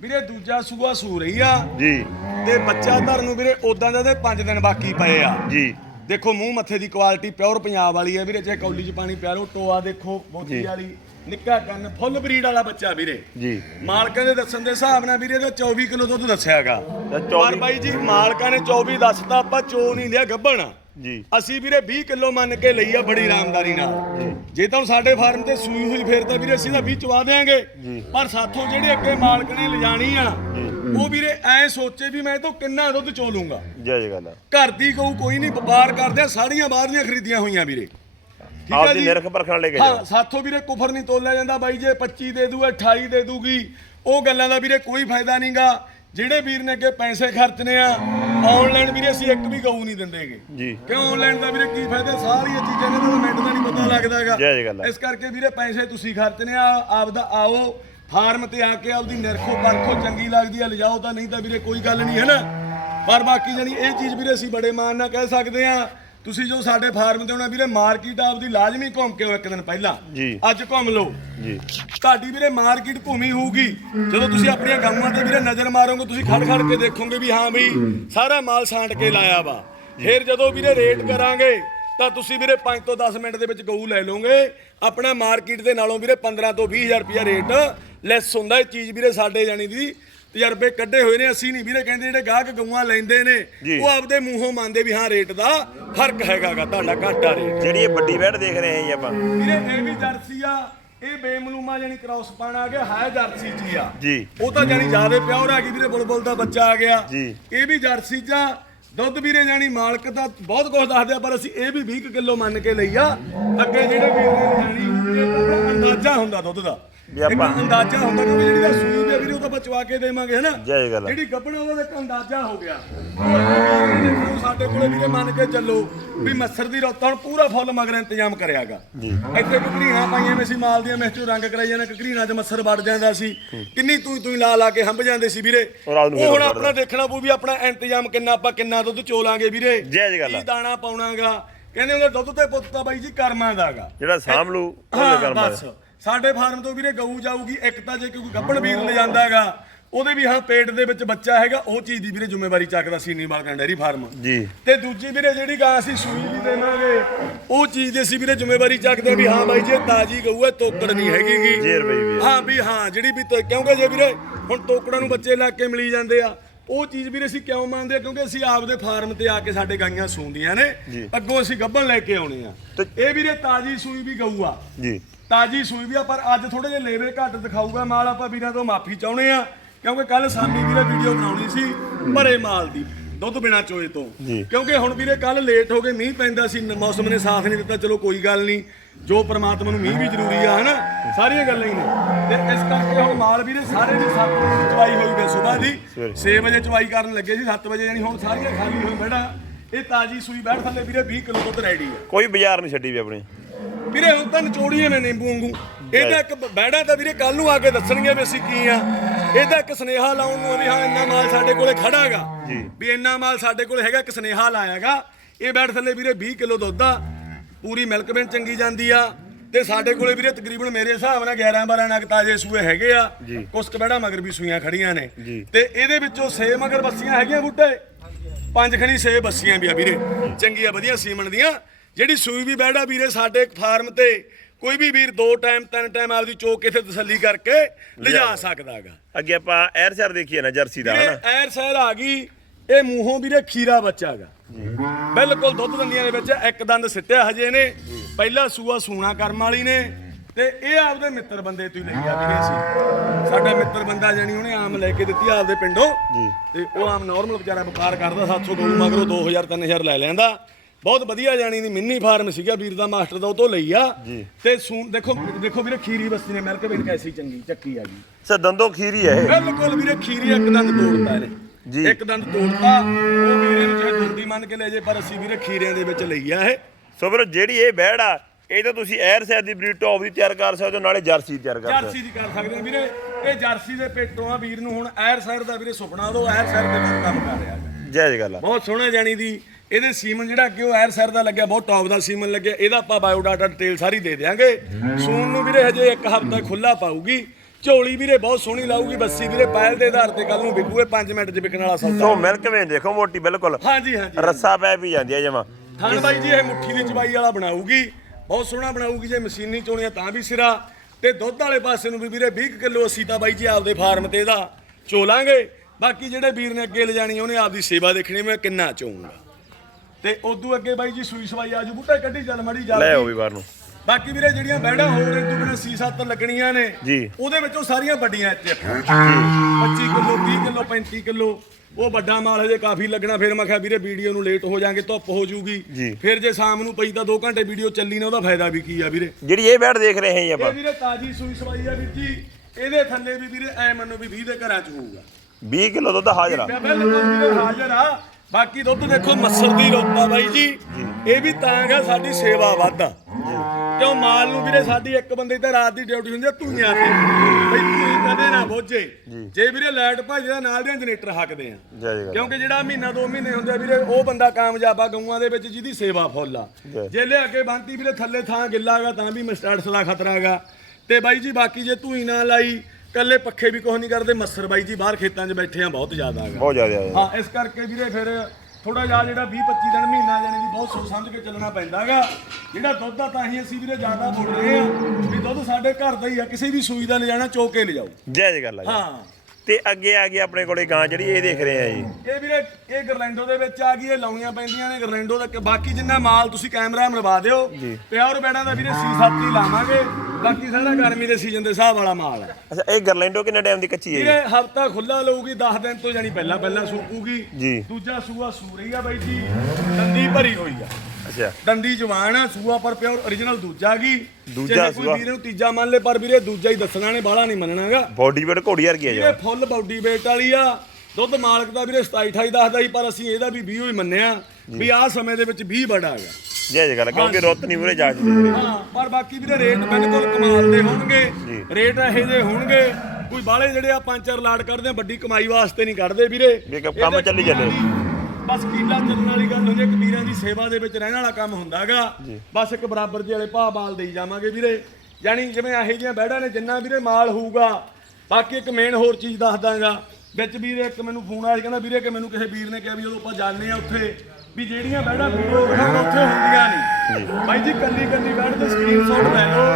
ਵੀਰੇ ਦੂਜਾ ਸੂਆ ਸੂ ਰਹੀ ਆ। ਜੀ। ਤੇ ਬੱਚਾ ਧਰਨ ਨੂੰ ਵੀਰੇ ਉਦਾਂ ਦੇ ਤੇ 5 ਦਿਨ ਬਾਕੀ ਪਏ ਆ। ਜੀ। ਦੇਖੋ ਮੂੰਹ ਮੱਥੇ ਦੀ ਕੁਆਲਿਟੀ ਪਿਓਰ ਪੰਜਾਬ ਵਾਲੀ ਹੈ ਵੀਰੇ ਚਾਹੇ ਕੌਲੀ 'ਚ ਪਾਣੀ ਪਿਆ ਲਓ ਟੋਆ ਦੇਖੋ ਮੋਤੀ ਵਾਲੀ। ਨਿੱਕਾ ਕੰਨ ਫੁੱਲ ਬਰੀਡ ਵਾਲਾ ਬੱਚਾ ਵੀਰੇ। ਜੀ। ਮਾਲਕਾਂ ਦੇ ਦੱਸਣ ਦੇ ਹਿਸਾਬ ਨਾਲ ਵੀਰੇ ਦਾ 24 ਕਿਲੋ ਦੁੱਧ ਦੱਸਿਆਗਾ। ਤਾਂ 24 ਪਰ ਬਾਈ ਜੀ ਮਾਲਕਾਂ ਨੇ 24 ਦੱਸਤਾ ਆਪਾਂ ਚੋ ਨਹੀਂ ਲਿਆ ਗੱਭਣ। ਜੀ। ਅਸੀਂ ਵੀਰੇ 20 ਕਿਲੋ ਮੰਨ ਕੇ ਲਈ ਆ ਬੜੀ ਆਰਾਮਦਾਰੀ ਨਾਲ। ਜੇ। ਤਾਂ ਹੁਣ ਸਾਡੇ ਫਾਰਮ ਤੇ ਸੂਈ ਹੋਈ ਫੇਰ ਤਾਂ ਵੀਰੇ ਅਸੀਂ ਤਾਂ 20 ਚਵਾ ਦੇਾਂਗੇ ਪਰ ਸਾਥੋਂ ਜਿਹੜੇ ਅੱਗੇ ਮਾਲਕ ਨੇ ਲਿਜਾਣੀ ਆ ਉਹ ਵੀਰੇ ਐ ਸੋਚੇ ਵੀ ਮੈਂ ਤੋਂ ਕਿੰਨਾ ਦੁੱਧ ਚੋ ਲੂੰਗਾ। ਜੈ ਜੈ ਗੱਲ ਆ। ਘਰ ਦੀ ਗਊ ਕੋਈ ਨਹੀਂ ਵਪਾਰ ਕਰਦੇ ਆ, ਸਾੜੀਆਂ ਬਾਹਰ ਦੀਆਂ ਖਰੀਦੀਆਂ ਹੋਈਆਂ ਵੀਰੇ। ਆਪਦੀ ਨਿਰਖ ਪਰਖਣ ਲੈ ਕੇ ਜਾਓ ਹਾਂ। ਸਾਥੋਂ ਵੀਰੇ ਕੁਫਰ ਨਹੀਂ ਤੋਲਿਆ ਜਾਂਦਾ ਬਾਈ ਜੇ 25 ਦੇ ਦੂ 28 ਦੇ ਦੂਗੀ। ਉਹ ਗੱਲਾਂ ਦਾ ਵੀਰੇ ਕੋਈ ਫਾਇਦਾ ਨਹੀਂਗਾ। ਜਿਹੜੇ ਵੀਰ ਨੇ ਅੱਗੇ ਪੈਸੇ ਖਰਚਨੇ ਆ ਆਨਲਾਈਨ ਵੀਰੇ ਅਸੀਂ ਇੱਕ ਵੀ ਗਊ ਨਹੀਂ ਦਿੰਦੇਗੇ। ਜੀ। ਕਿਉਂ ਆਨਲਾਈਨ ਦਾ ਵੀਰੇ ਕੀ ਫਾਇਦਾ? ਸਾਰੀਆਂ ਚੀਜ਼ਾਂ ਨੇ ਤਾਂ ਮਿੰਟ ਦਾ ਨਹੀਂ ਪਤਾ ਲੱਗਦਾਗਾ। ਇਸ ਕਰਕੇ ਵੀਰੇ ਪੈਸੇ ਤੁਸੀਂ ਖਰਚਨੇ ਆ ਆਪਦਾ ਆਓ ਫਾਰਮ ਤੇ ਆ ਕੇ ਆਪਦੀ ਨਿਰਖੋ ਪਰਖੋ ਚੰਗੀ ਲੱਗਦੀ ਆ ਲਿਜਾਓ ਤਾਂ ਨਹੀਂ ਤਾਂ ਵੀਰੇ ਕੋਈ ਗੱਲ ਨਹੀਂ ਹੈ ਨਾ? ਪਰ ਬਾਕੀ ਜਾਨੀ ਇਹ ਚੀਜ਼ ਵੀਰੇ ਅਸੀਂ ਬੜੇ ਮਾਣ ਨਾਲ ਕਹਿ ਸਕਦੇ ਆ ਤੁਸੀਂ ਜੋ ਸਾਡੇ ਫਾਰਮ ਤੇ ਆਉਣਾ ਵੀਰੇ ਮਾਰਕੀਟ ਆਪਦੀ ਲਾਜ਼ਮੀ ਘੁੰਮ ਕੇ ਆਓ ਇੱਕ ਦਿਨ ਪਹਿਲਾਂ। ਜੀ। ਅੱਜ ਘੁੰਮ ਲਓ। ਜੀ। ਤੁਹਾਡੀ ਵੀਰੇ ਮਾਰਕੀਟ ਘੁੰਮੀ ਹੋਊਗੀ। ਜਦੋਂ ਤੁਸੀਂ ਆਪਣੀਆਂ ਗਾਵਾਂ ਤੇ ਵੀਰੇ ਨਜ਼ਰ ਮਾਰੋਗੇ ਤੁਸੀਂ ਖੜ ਖੜ ਕੇ ਦੇਖੋਗੇ ਵੀ ਹਾਂ ਵੀ ਸਾਰਾ ਮਾਲ ਛਾਂਟ ਕੇ ਲਾਇਆ ਵਾ। ਫਿਰ ਜਦੋਂ ਵੀਰੇ ਰੇਟ ਕਰਾਂਗੇ ਤਾਂ ਤੁਸੀਂ ਵੀਰੇ 5 ਤੋਂ 10 ਮਿੰਟ ਦੇ ਵਿੱਚ ਗਊ ਲੈ ਲਓਗੇ। ਆਪਣਾ ਮਾਰਕੀਟ ਦੇ ਨਾਲੋਂ ਵੀਰੇ 15 ਤੋਂ 20000 ਰੁਪਿਆ ਰੇਟ ਲੈਸ ਹੁੰਦਾ। ਇਹ ਚੀਜ਼ ਵੀਰੇ ਸਾਡੇ ਜਾਣੀ ਦੀ ਤਜਰਬੇ ਕੱਢੇ ਹੋਏ ਨੇ ਅਸੀਂ ਨਹੀਂ ਵੀਰੇ ਕਹਿੰਦੇ ਜਿਹੜੇ ਗਾਹਕ ਗਊਆਂ ਲੈਂਦੇ ਨੇ ਜੀ। ਉਹ ਆਪਦੇ ਮੂੰਹੋਂ ਮੰਨਦੇ ਵੀ ਹਾਂ ਰੇਟ ਦਾ ਫ਼ਰਕ ਹੈਗਾਗਾ ਤੁਹਾਡਾ ਘਾਟਾ ਰੇਟ ਜਿਹੜੀ ਇਹ ਵੱਡੀ ਵੈਟ ਦੇਖ ਰਹੇ ਹਾਂ ਜੀ ਆਪਾਂ ਵੀਰੇ ਇਹ ਵੀ ਜਰਸੀ ਆ ਇਹ ਬੇਮਲੂਮਾ ਜਾਨੀ ਕ੍ਰਾਸ ਪਾਣ ਆ ਗਿਆ ਹੈ ਜਰਸੀ ਜੀ ਆ ਜੀ ਉਹ ਤਾਂ ਜਾਨੀ ਜਿਆਦੇ ਪਿਓਰ ਆ ਗਈ ਵੀਰੇ ਬੁਲਬੁਲ ਦਾ ਬੱਚਾ ਆ ਗਿਆ ਜੀ। ਇਹ ਵੀ ਜਰਸੀ ਆ। ਦੁੱਧ ਵੀਰੇ ਜਾਨੀ ਮਾਲਕ ਤਾਂ ਬਹੁਤ ਕੁਝ ਦੱਸਦੇ ਆ ਪਰ ਅਸੀਂ ਇਹ ਵੀ 20 ਕਿਲੋ ਮੰਨ ਕੇ ਲਈ ਆ ਅੱਗੇ ਜਿਹੜੇ ਵੀਰ ਨੇ ਜਾਨੀ ਇਹ ਪੂਰਾ ਅੰਦਾਜ਼ਾ ਹੁੰਦਾ ਦੁੱਧ ਦਾ ਵੀ ਆਪਾਂ- ਅੰਦਾਜ਼ਾ ਹੁੰਦਾ ਕਿ ਜਿਹੜੀ ਦਾ ਸੂਈ ਆ ਵੀਰੇ ਉਹ ਤਾਂ ਬਚਵਾ ਕੇ ਦੇਵਾਂਗੇ ਹਨਾ? ਜੈ ਗੱਲ। ਆ। ਜਿਹੜੀ ਗੱਬਣ ਉਹਦਾ ਤਾਂ ਅੰਦਾਜ਼ਾ ਹੋ ਗਿਆ। ਸਾਡੇ ਕੋਲੇ ਵੀਰੇ ਮੰਨ ਕੇ ਚੱਲੋ ਵੀ ਮੱਸਰ ਦੀ ਰੁੱਤ ਹੁਣ ਪੂਰਾ ਫੁੱਲ ਮਗਰ ਇੰਤਜ਼ਾਮ ਕਰਿਆਗਾ ਜੀ। ਇੱਥੇ ਕੁਕੜੀਆਂ ਪਾਈਆਂ ਵੀ ਸੀ ਮਾਲ ਦੀਆਂ ਮਿਸਟੂ ਰੰਗ ਕਰਾਈ ਜਾਂਦੇ ਕੁਕੜੀਆਂ 'ਚ ਮੱਸਰ ਵੜ ਜਾਂਦਾ ਸੀ। ਕਿੰਨੀ ਤੂੰ ਤੂੰ ਲਾ ਲਾ ਕੇ ਹੰਬ ਜਾਂਦੇ ਸੀ ਵੀਰੇ। ਉਹ ਰਾਤ ਨੂੰ ਉਹ ਹੁਣ ਫੇਰ ਆਪਣਾ ਦੇਖਣਾ ਪਊ ਵੀ ਆਪਣਾ ਇੰਤਜ਼ਾਮ ਕਿੰਨਾ ਆਪਾਂ ਕਿੰਨਾ ਦੁੱਧ ਚੋਲਾਂਗੇ ਵੀਰੇ। ਜੈ ਜੀ ਗੱਲ ਆ। ਕੀ ਦਾਣਾ ਪਾਉਣਾਗਾ। ਕਹਿੰਦੇ ਉਹਦਾ ਦੁੱਧ ਤੇ ਪੁੱਤ ਤਾਂ ਬਾਈ ਜੀ ਕਰਮਾਂ ਦਾਗਾ ਜਿਹੜਾ ਸਾਂਭ ਲੂ ਉਹਦੇ ਹਾਂ ਕਰਮ ਬਸ। ਸਾਡੇ ਫਾਰਮ ਤੋਂ ਵੀਰੇ ਗਊ ਜਾਊਗੀ ਇੱਕ ਤਾਂ ਜੇ ਕੋਈ ਗੱਬਣ ਵੀਰ ਲੈ ਜਾਂਦਾ ਹੈਗਾ ਉਹਦੇ ਵੀ ਹਾਂ ਪੇਟ ਦੇ ਵਿੱਚ ਬੱਚਾ ਹੈਗਾ ਉਹ ਚੀਜ਼ ਦੀ ਵੀਰੇ ਜ਼ਿੰਮੇਵਾਰੀ ਚੱਕਦਾ ਸੀਨੀ ਬਾਲਕਨ ਡੈਰੀ ਫਾਰਮ। ਜੀ। ਤੇ ਦੂਜੀ ਵੀਰੇ ਜਿਹੜੀ ਗਾਂ ਅਸੀਂ ਸੂਈ ਵੀ ਦੇਵਾਂਗੇ ਉਹ ਚੀਜ਼ ਦੀ ਅਸੀਂ ਵੀਰੇ ਜ਼ਿੰਮੇਵਾਰੀ ਚੱਕਦੇ ਵੀ ਹਾਂ ਬਾਈ ਜੀ ਤਾਜੀ ਗਊ ਹੈ ਤੋਕੜ ਨਹੀਂ ਹੈਗੀਗੀ ਜੀ ਰੁਪਏ ਵੀ ਆ। ਹਾਂ ਵੀ ਹਾਂ ਜਿਹੜੀ ਵੀ ਤੋ- ਕਿਉਂਕਿ ਜੇ ਵੀਰੇ ਹੁਣ ਤੋਕੜਾਂ ਨੂੰ ਬੱਚੇ ਲੱਗ ਕੇ ਮਿਲੀ ਜਾਂਦੇ ਆ ਉਹ ਚੀਜ਼ ਵੀਰੇ ਅਸੀਂ ਕਿਉਂ ਮੰਨਦੇ ਆ? ਕਿਉਂਕਿ ਅਸੀਂ ਆਪਦੇ ਫਾਰਮ ਤੇ ਆ ਕੇ ਸਾਡੇ ਗਾਈਆਂ ਸੂੰਦੀਆਂ ਨੇ ਜੀ। ਅੱਗੋਂ ਅਸੀਂ ਗੱਭਣ ਲੈ ਕੇ ਆਉਣੇ ਆ। ਤੇ- ਇਹ ਵੀਰੇ ਤਾਜੀ ਸੂਈ ਵੀ ਗਊ ਆ। ਜੀ। ਤਾਜੀ ਸੂਈ ਵੀ ਆ ਪਰ ਅੱਜ ਥੋੜੇ ਜਿਹਾ ਲੇਵੇ ਘੱਟ ਦਿਖਾਊਗਾ ਮਾਲ। ਆਪਾਂ ਵੀਰਾਂ ਤੋਂ ਮਾਫੀ ਚਾਹੁੰਦੇ ਆ ਕਿਉਂਕਿ ਕੱਲ ਸਾਮੀ ਵੀਰੇ ਵੀਡੀਓ ਬਣਾਉਣੀ ਸੀ ਭਰੇ ਮਾਲ ਦੀ ਦੁੱਧ ਬਿਨਾ ਚੋਏ ਤੋਂ। ਕਿਉਂਕਿ ਹੁਣ ਵੀਰੇ ਕੱਲ ਲੇਟ ਹੋ ਗਏ ਮੀਂਹ ਪੈਂਦਾ ਸੀ ਮੌਸਮ ਨੇ ਸਾਥ ਨਹੀਂ ਦਿੱਤਾ ਚਲੋ ਕੋਈ ਗੱਲ ਨਹੀਂ ਜੋ ਪ੍ਰਮਾਤਮਾ ਨੂੰ ਮੀਂਹ ਵੀ ਜ਼ਰੂਰੀ ਆ ਹਨਾ? ਸਾਰੀਆਂ ਗੱਲਾਂ ਹੀ ਨੇ। ਤੇ ਇਸ ਕਰਕੇ ਹੁਣ ਮਾਲ ਵੀਰੇ ਸਾਰੇ ਦੀ 7 ਵਜੇ ਦੀ ਚਵਾਈ ਹੋਈ ਵੇ ਸਵੇਰ ਦੀ। ਸਵੇਰੇ। 6 ਵਜੇ ਚਵਾਈ ਕਰਨ ਲੱਗੇ ਸੀ 7 ਵਜੇ ਯਾਨੀ ਹੁਣ ਸਾਰੀਆਂ ਖਾਲੀ ਹੋਈ ਬੈਠਾ ਇਹ ਤਾਜੀ ਸੂਈ ਬੈਠ ਥੱਲੇ ਵੀਰੇ 20 ਕਿਲੋ ਦੁੱਧ ਰੈਡੀ ਆ। ਕੋਈ ਬਾਜ਼ਾਰ ਨਹੀਂ ਛੱਡੀ ਵੀ ਆਪਣੀ। ਵੀਰੇ ਹੁਣ ਤਾਂ ਨਿਚੋੜੀਆਂ ਨੇ ਨਿੰਬੂ ਵਾਂਗੂ। ਇਹਦਾ ਇੱਕ ਬੈੜਾ ਤਾਂ ਵੀਰੇ ਕੱਲ ਨੂੰ ਆ ਕੇ ਦੱਸਣਗੇ ਵੀ ਅਸੀਂ ਕੀ ਆ। ਇਹਦਾ ਇੱਕ ਸਨੇਹਾ ਲਾਉਣ ਨੂੰ ਵੀ ਹਾਂ ਇੰਨਾ ਮਾਲ ਸਾਡੇ ਕੋਲੇ ਖੜਾ ਹੈਗਾ ਜੀ। ਵੀ ਇੰਨਾ ਮਾਲ ਸਾਡੇ ਕੋਲੇ ਹੈਗਾ ਇੱਕ ਸਨੇਹਾ ਲਾਇਆਗਾ। ਇਹ ਬੈੜ ਥੱਲੇ ਵੀਰੇ 20 ਕਿਲੋ ਦੁੱਧ ਆ। ਪੂਰੀ ਮਿਲਕ ਬੈਨ ਚੰਗੀ ਜਾਂਦੀ ਆ। ਤੇ ਸਾਡੇ ਕੋਲੇ ਵੀਰੇ ਤਕਰੀਬਨ ਮੇਰੇ ਹਿਸਾਬ ਨਾਲ 11 12 ਨਗ ਤਾਜੇ ਸੂਏ ਹੈਗੇ ਆ। ਕੁਸਕ ਬੈੜਾ ਮਗਰ ਵੀ ਸੂਈਆਂ ਖੜੀਆਂ ਨੇ। ਤੇ ਇਹਦੇ ਵਿੱਚੋਂ ਸੇ ਮਗਰ ਬੱਸੀਆਂ ਹੈਗੀਆਂ ਬੁੱਟੇ। ਪੰਜ ਖਣੀ ਸੇ ਬੱਸੀਆਂ ਵੀ ਆ ਵੀਰੇ। ਚੰਗੀਆਂ ਵਧੀਆ ਸੀਮਨ ਦੀਆਂ। ਜਿਹੜੀ ਸੂਈ ਵੀ ਬੈੜਾ ਵੀਰੇ ਸਾਡੇ ਫਾਰਮ ਤੇ ਕੋਈ ਵੀ ਵੀਰ ਦੋ ਟਾਈਮ ਤਿੰਨ ਟਾਈਮ ਆਪਦੀ ਚੋਕ ਇੱਥੇ ਤਸੱਲੀ ਕਰਕੇ ਲਿਜਾ ਸਕਦਾਗਾ ਅੱਗੇ ਆਪਾਂ ਐਰ ਸਰ ਦੇਖੀਏ ਨਾ ਜਰਸੀ ਦਾ ਹਨਾ? ਐਰ ਸਹਿਰ ਆ ਗਈ ਇਹ ਮੂੰਹੋਂ ਵੀਰੇ ਖੀਰਾ ਬੱਚਾਗਾ ਬਿਲਕੁਲ ਦੁੱਧ ਦੰਦੀਆਂ ਦੇ ਵਿੱਚ ਇੱਕ ਦੰਦ ਸਿੱਟਿਆ ਹਜੇ ਨੇ ਪਹਿਲਾ ਸੂਆ ਸੂਣਾ ਕਰਮ ਵਾਲੀ ਨੇ ਤੇ ਇਹ ਆਪਦੇ ਮਿੱਤਰ ਬੰਦੇ ਤੋਂ ਹੀ ਲਈ ਆ ਵੀਰੇ ਸੀ ਸਾਡਾ ਮਿੱਤਰ ਬੰਦਾ ਜਾਨੀ ਉਹਨੇ ਆਮ ਲੈ ਕੇ ਦਿੱਤੀ ਆਪਦੇ ਪਿੰਡੋਂ। ਤੇ ਉਹ ਆਮ ਨਾਰਮਲ ਵਿਚਾਰਾ ਵਪਾਰ ਕਰਦਾ 700 ਦੋ ਮਗਰੋਂ 2000 3000 ਲੈ ਲੈਂਦਾ। ਬਹੁਤ ਵਧੀਆ ਜਾਨੀ ਦੀ ਮਿੰਨੀ ਫਾਰਮ ਸੀਗਾ ਵੀਰ ਦਾ ਮਾਸਟਰ ਦਾ ਉਹ ਤੋਂ ਲਈ ਆ। ਤੇ ਸੂਣ ਦੇਖੋ ਦੇਖੋ ਵੀਰੇ ਖੀਰੀ ਬਸਤੀ ਨੇ ਮਿਲਕ ਵੇਨ ਕੈਸੀ ਚੰਗੀ ਚੱਕੀ ਆ ਗਈ ਸਰ ਦੰਦੋ ਖੀਰੀ ਹੈ ਇਹ? ਬਿਲਕੁਲ ਵੀਰੇ ਖੀਰੀ ਇੱਕ ਦੰਦ ਤੋੜਤਾ ਇਹਨੇ। ਜੀ। ਇੱਕ ਦੰਦ ਤੋੜਤਾ ਉਹ ਵੀਰੇ ਨੂੰ ਚਾਹੇ ਦੁੱਧ ਦੀ ਮੰਨ ਕੇ ਲੈ ਜੇ ਪਰ ਅਸੀਂ ਵੀਰੇ ਖੀਰਿਆਂ ਦੇ ਵਿੱਚ ਲਈ ਆ ਇਹ। ਸੋ ਵੀਰੋ ਜਿਹੜੀ ਇਹ ਬੈੜ ਆ ਇਹ ਤਾਂ ਤੁਸੀਂ ਐਰ ਸਰ ਦੀ ਬਰੀਡ ਟੌਪ ਦੀ ਤਿਆਰ ਕਰ ਸਕਦੇ ਹੋ ਨਾਲੇ ਜਰਸੀ ਦੀ ਤਿਆਰ ਕਰ ਸਕਦੇ ਜਰਸੀ ਦੀ ਕਰ ਸਕਦੇ ਆ ਵੀਰੇ। ਇਹ ਜਰਸੀ ਦੇ ਪੇਟੋਂ ਆ ਵੀਰ ਨੂੰ ਹੁਣ ਐਰ ਸੈਰ ਦਾ ਵੀਰੇ ਸੁਪਨਾ ਦੋ ਐਰ ਸੈਰ ਦੇ ਵਿੱਚ ਕੰਮ ਕਰ ਰਿਹਾ। ਹੈ ਹੋ ਜੈ ਜੀ ਗੱਲ ਬਹੁਤ ਸੋਹਣਾ ਜਾਣੀ ਦੀ ਇਹਦੇ ਸੀਮਨ ਜਿਹੜਾ ਅੱਗੇ ਉਹ ਐਰ ਸੈਰ ਦਾ ਲੱਗਿਆ ਬਹੁਤ ਟੌਪ ਦਾ ਸੀਮਨ ਲੱਗਿਆ ਇਹਦਾ ਆਪਾਂ ਬਾਇਓਡਾਟਾ ਡਿਟੇਲ ਸਾਰੀ ਦੇ ਦਿਆਂਗੇ। ਸੂਨ ਨੂੰ ਵੀਰੇ ਹਜੇ ਇੱਕ ਹਫ਼ਤਾ ਖੁੱਲਾ ਪਾਊਗੀ। ਝੋਲੀ ਵੀਰੇ ਬਹੁਤ ਸੋਹਣੀ ਲਾਊਗੀ ਬੱਸੀ ਵੀਰੇ ਪਾਇਲ ਦੇ ਆਧਾਰ ਤੇ ਕੱਲ ਨੂੰ ਵਿਕੂਏ 5 ਮਿੰਟ 'ਚ ਵਿਕਣ ਵਾਲਾ ਸੌਦਾ। ਸੋ ਮਿਲਕ ਵੇਨ ਦੇਖੋ ਮੋਟੀ ਬਿਲਕੁਲ। ਹਾਂਜੀ ਹਾਂਜੀ ਰੱਸਾ ਪੈ ਵੀ ਜਾਂਦੀ ਹੈ ਜਮਾ। ਥਣ ਬਾਈ ਜੀ ਇਹ ਮੁੱਠੀ ਦੀ ਚਬਾਈ ਵਾਲਾ ਬਣਾਊਗੀ। ਬਹੁਤ ਸੋਹਣਾ ਬਣਾਊਗੀ ਜੇ ਮਸ਼ੀਨੀ ਚੋਣੀਆਂ ਤਾਂ ਵੀ ਸਿਰਾ। ਤੇ ਦੁੱਧ ਵਾਲੇ ਪਾਸੇ ਨੂੰ ਵੀ ਵੀਰੇ 20 ਕਿਲੋ ਅਸੀਂ ਤਾਂ ਬਾਈ ਜੀ ਆਪਦੇ ਫਾਰਮ ਤੇ ਇਹਦਾ ਚੋਲਾਂਗੇ। ਬਾਕੀ ਜਿਹੜੇ ਵੀਰ ਨੇ ਅੱਗੇ ਲਿਜਾਣੀ ਉਹਨੇ ਆਪਦੀ ਸੇਵਾ ਦੇਖਣੀ ਮੈਂ ਕਿੰਨਾ ਚੋਊਂਗਾ। ਤੇ ਉਦੋਂ ਅੱਗੇ ਬਾਈ ਜੀ ਸੂਈ ਸਵਾਈ ਆਜੂ ਬੂਟਾ ਕੱਢੀ ਚੱਲ ਮੜੀ ਜਾ ਲੈ ਆਓ ਵੀ ਬਾਹਰ ਨੂੰ। ਬਾਕੀ ਵੀਰੇ ਜਿਹੜੀਆਂ ਬੈੜਾ ਹੋਰ ਤੋਂ ਬਿਨਾਂ ਸੀ ਸੱਤ ਲੱਗਣੀਆਂ ਨੇ ਜੀ। ਉਹਦੇ ਵਿੱਚੋਂ ਸਾਰੀਆਂ ਵੱਡੀਆਂ ਚਿਪ 25 ਕਿਲੋ 30 ਕਿਲੋ 35 ਕਿਲੋ ਉਹ ਵੱਡਾ ਮਾਲ ਹਜੇ ਕਾਫੀ ਲੱਗਣਾ ਫਿਰ ਮੈਂ ਕਿਹਾ ਵੀਰੇ ਵੀਡੀਓ ਨੂੰ ਲੇਟ ਹੋ ਜਾਾਂਗੇ ਧੁੱਪ ਹੋ ਜੂਗੀ। ਫਿਰ ਜੇ ਸ਼ਾਮ ਨੂੰ ਪਈ ਤਾਂ 2 ਘੰਟੇ ਵੀਡੀਓ ਚੱਲੀ ਨਾ ਉਹਦਾ ਫਾਇਦਾ ਵੀ ਕੀ ਆ ਵੀਰੇ? ਜਿਹੜੀ ਇਹ ਬੈੜ ਦੇਖ ਰਹੇ ਹਾਂ ਜੀ ਇਹ ਆਪਾਂ ਵੀਰੇ ਤਾਜੀ ਸੂਈ ਸਵਾਈ ਆ ਵੀਰ ਜੀ ਇਹਦੇ ਥੱਲੇ ਵੀ ਵੀਰੇ ਐ ਮੰਨੋ ਵੀ 20 ਦੇ ਘਰਾਂ ਚ ਹੋਊਗਾ। 20 ਕਿਲੋ ਦੁੱਧ ਹਾਜ਼ਰ ਆ। ਮੈਂ ਬਿਲਕੁਲ ਵੀਰੇ ਹਾਜ਼ਰ ਆ ਬਾਕੀ ਦੁੱਧ ਦੇਖੋ ਮੱਸਰ ਦੀ ਰੋਤਾ ਬਾਈ ਜੀ। ਇਹ ਵੀ ਤਾਂ ਗਾ ਸਾਡੀ ਸੇਵਾ ਵਾਧਾ ਕਿਉਂ ਮਾਲ ਨੂੰ ਵੀਰੇ ਸਾਡੀ ਇੱਕ ਬੰਦੇ ਤੇ ਰਾਤ ਦੀ ਡਿਊਟੀ ਹੁੰਦੀ ਆ ਧੂਈਆਂ ਤੇ। ਬਈ ਧੂਈ ਕਦੇ ਨਾ ਬੋਝੇ। ਜੇ। ਵੀਰੇ ਲਾਈਟ ਭੱਜਦਾ ਨਾਲ ਦੇ ਜਨਰੇਟਰ ਹੱਕਦੇ ਆ। ਕਿਉਂਕਿ ਜਿਹੜਾ ਮਹੀਨਾ ਦੋ ਮਹੀਨੇ ਹੁੰਦੇ ਆ ਵੀਰੇ ਉਹ ਬੰਦਾ ਕਾਮਯਾਬ ਆ ਗਊਆਂ ਦੇ ਵਿੱਚ ਜਿਹਦੀ ਸੇਵਾ ਫੁੱਲ ਆ। ਜੀ। ਲਿਆ ਕੇ ਬੰਤੀ ਵੀਰੇ ਥੱਲੇ ਥਾਂ ਗਿੱਲਾ ਗਾ ਤਾਂ ਵੀ ਮਸਟਾਰਡਸ ਦਾ ਖਤਰਾ ਹੈਗਾ। ਤੇ ਬਾਈ ਜੀ ਬਾਕੀ ਜੇ ਧੂਈ ਨਾ ਲਾਈ ਕੱਲੇ ਪੱਖੇ ਵੀ ਕੁਝ ਨਹੀਂ ਕਰਦੇ ਮੱਸਰ ਬਾਈ ਜੀ ਬਾਹਰ ਖੇਤਾਂ 'ਚ ਬੈਠੇ ਆ ਬਹੁਤ ਜ਼ਿਆਦਾ ਹੈਗਾ। ਬਹੁਤ ਜ਼ਿਆਦਾ ਆ ਹਾਂ ਇਸ ਕਰਕੇ ਵੀਰੇ ਫਿਰ ਥੋੜਾ ਜਿਹਾ ਜਿਹੜਾ 20 25 ਦਿਨ ਮਹੀਨਾ ਜਾਨੀ ਦੀ ਬਹੁਤ ਸੋਚ ਸਮਝ ਕੇ ਚੱਲਣਾ ਪੈਂਦਾਗਾ ਜਿਹੜਾ ਦੁੱਧ ਆ ਤਾਂ ਹੀ ਅਸੀਂ ਵੀਰੇ ਜ਼ਿਆਦਾ ਬੋਲ ਰਹੇ ਆ ਵੀ ਦੁੱਧ ਸਾਡੇ ਘਰ ਦਾ ਹੀ ਆ ਕਿਸੇ ਵੀ ਸੂਈ ਦਾ ਲਿਜਾਣਾ ਚੋਕ ਕੇ ਲਿਜਾਓ। ਜੈ ਜੀ ਗੱਲ ਆ। ਹਾਂ। ਤੇ ਅੱਗੇ ਆ ਗਈ ਆਪਣੇ ਕੋਲੇ ਗਾਂ ਜਿਹੜੀ ਇਹ ਦੇਖ ਰਹੇ ਆ ਜੀ। ਇਹ ਵੀਰੇ ਇਹ ਗਰਲੈਂਡੋ ਦੇ ਵਿੱਚ ਆ ਗਈ ਇਹ ਲਾਉਣੀਆਂ ਪੈਂਦੀਆਂ ਨੇ ਗਰਲੈਂਡੋ ਦਾ ਬਾਕੀ ਜਿੰਨਾ ਮਾਲ ਤੁਸੀਂ ਕੈਮਰਾ ਮਰਵਾ ਦਿਓ ਪਿਓਰ ਬੈਡਾਂ ਦਾ ਵੀਰੇ ਸੀ ਸੱਤ ਹੀ ਲਾਵਾਂਗੇ। ਬਾਕੀ ਸਾਰਾ ਗਰਮੀ ਦੇ ਸੀਜ਼ਨ ਦੇ ਹਿਸਾਬ ਵਾਲਾ ਮਾਲ ਹੈ। ਅੱਛਾ ਇਹ ਗਰਲੈਂਡੋ ਕਿੰਨੇ ਟਾਈਮ ਦੀ ਕੱਚੀ ਹੈ ਜੀ? ਇਹ ਹਫਤਾ ਖੁੱਲਾ ਲਊਗੀ 10 ਦਿਨ ਤੋਂ ਜਾਨੀ ਪਹਿਲਾਂ ਪਹਿਲਾਂ ਸੂਕੂਗੀ। ਜੀ। ਦੂਜਾ ਸੂਆ ਸੂਰੀ ਆ ਬਾਈ ਜੀ ਦੰਦੀ ਭਰੀ ਹੋਈ ਆ। ਅੱਛਾ। ਦੰਦੀ ਜਵਾਨ ਆ ਸੂਆ ਪਰ ਪਿਓਰ origignal ਦੂਜਾ ਗੀ ਦੂਜਾ ਚਾਹੇ ਸੂਆ। ਕੋਈ ਵੀਰੇ ਨੂੰ ਤੀਜਾ ਮੰਨ ਲੇ ਪਰ ਵੀਰੇ ਦੂਜਾ ਹੀ ਦੱਸਣਾ ਨੇ ਬਾਹਲਾ ਨਹੀਂ ਮੰਨਣਾਗਾ। ਬੋਡੀ ਵੇਟ ਘੋੜੀ ਵਰਗੀ ਹੈ ਇਹ ਜੀ ਫੁੱਲ ਬਾਡੀ weight ਵਾਲੀ ਆ। ਦੁੱਧ ਮਾਲਕ ਦਾ ਵੀਰੇ 27 28 ਦੱਸਦਾ ਸੀ ਪਰ ਅਸੀਂ ਇਹਦਾ ਵੀ 20 ਹੀ ਮੰਨਿਆ। ਵੀ ਆਹ ਸਮੇਂ ਦੇ ਵਿੱਚ 20 ਬੜਾ ਹੈਗਾ ਜੈ ਜੈ ਗੱਲ ਕਿਉਂਕਿ ਰੁੱਤ ਨਹੀਂ ਉਰੇ ਜਾ ਚੁੱਕੀ ਹਾਂ ਪਰ ਬਾਕੀ ਵੀਰੇ ਰੇਟ ਬਿਲਕੁਲ ਕਮਾਲ ਦੇ ਹੋਣਗੇ। ਜੀ। ਰੇਟ ਇਹੋ ਜਿਹੇ ਹੋਣਗੇ। ਕੋਈ ਬਾਹਲੇ ਜਿਹੜੇ ਆ ਪੰਜ ਚਾਰ ਲਾਟ ਕੱਢਦੇ ਆ ਵੱਡੀ ਕਮਾਈ ਵਾਸਤੇ ਨਹੀਂ ਕੱਢਦੇ ਵੀਰੇ। ਵੀ ਕੰਮ ਇਹਦੇ ਚੱਲੀ ਚੱਲੇ। ਬਸ ਕੀਲਾ ਚੱਲਣ ਵਾਲੀ ਗੱਲ ਹੁੰਦੀ ਹੈ ਕਬੀਰਾਂ ਦੀ ਸੇਵਾ ਦੇ ਵਿੱਚ ਰਹਿਣ ਵਾਲਾ ਕੰਮ ਹੁੰਦਾਗਾ ਬਸ ਇੱਕ ਬਰਾਬਰ ਜਿਹੇ ਵਾਲੇ ਭਾਅ ਮਾਲ ਦੇਈ ਜਾਵਾਂਗੇ ਵੀਰੇ। ਯਾਨੀ ਜਿਵੇਂ ਇਹੋ ਜਿਹੀਆਂ ਬੈੜਾਂ ਨੇ ਜਿੰਨਾ ਵੀਰੇ ਮਾਲ ਹੋਊਗਾ। ਬਾਕੀ ਇੱਕ ਮੇਨ ਹੋਰ ਚੀਜ਼ ਦੱਸ ਦਾਂਗਾ। ਵਿੱਚ ਵੀਰੇ ਇੱਕ ਮੈਨੂੰ ਫੋਨ ਆਇਆ ਕਹਿੰਦਾ ਵੀਰੇ ਕਿ ਮੈਨੂੰ ਕਿਸੇ ਵੀਰ ਨੇ ਕਿਹਾ ਵੀ ਜਦੋਂ ਆਪਾਂ ਜਾਂਦੇ ਆ ਉੱਥੇ ਵੀ ਜਿਹੜੀਆਂ ਬੈੜਾਂ ਵੀਡੀਓ ਬਣਾਉਣ ਉੱਥੇ ਹੁੰਦੀਆਂ ਨਹੀਂ। ਬਾਈ ਜੀ ਕੱਲੀ ਕੱਲੀ ਬੈੜ ਤੇ ਸਕਰੀਨਸ਼ਾਟ ਲੈ ਲਓ।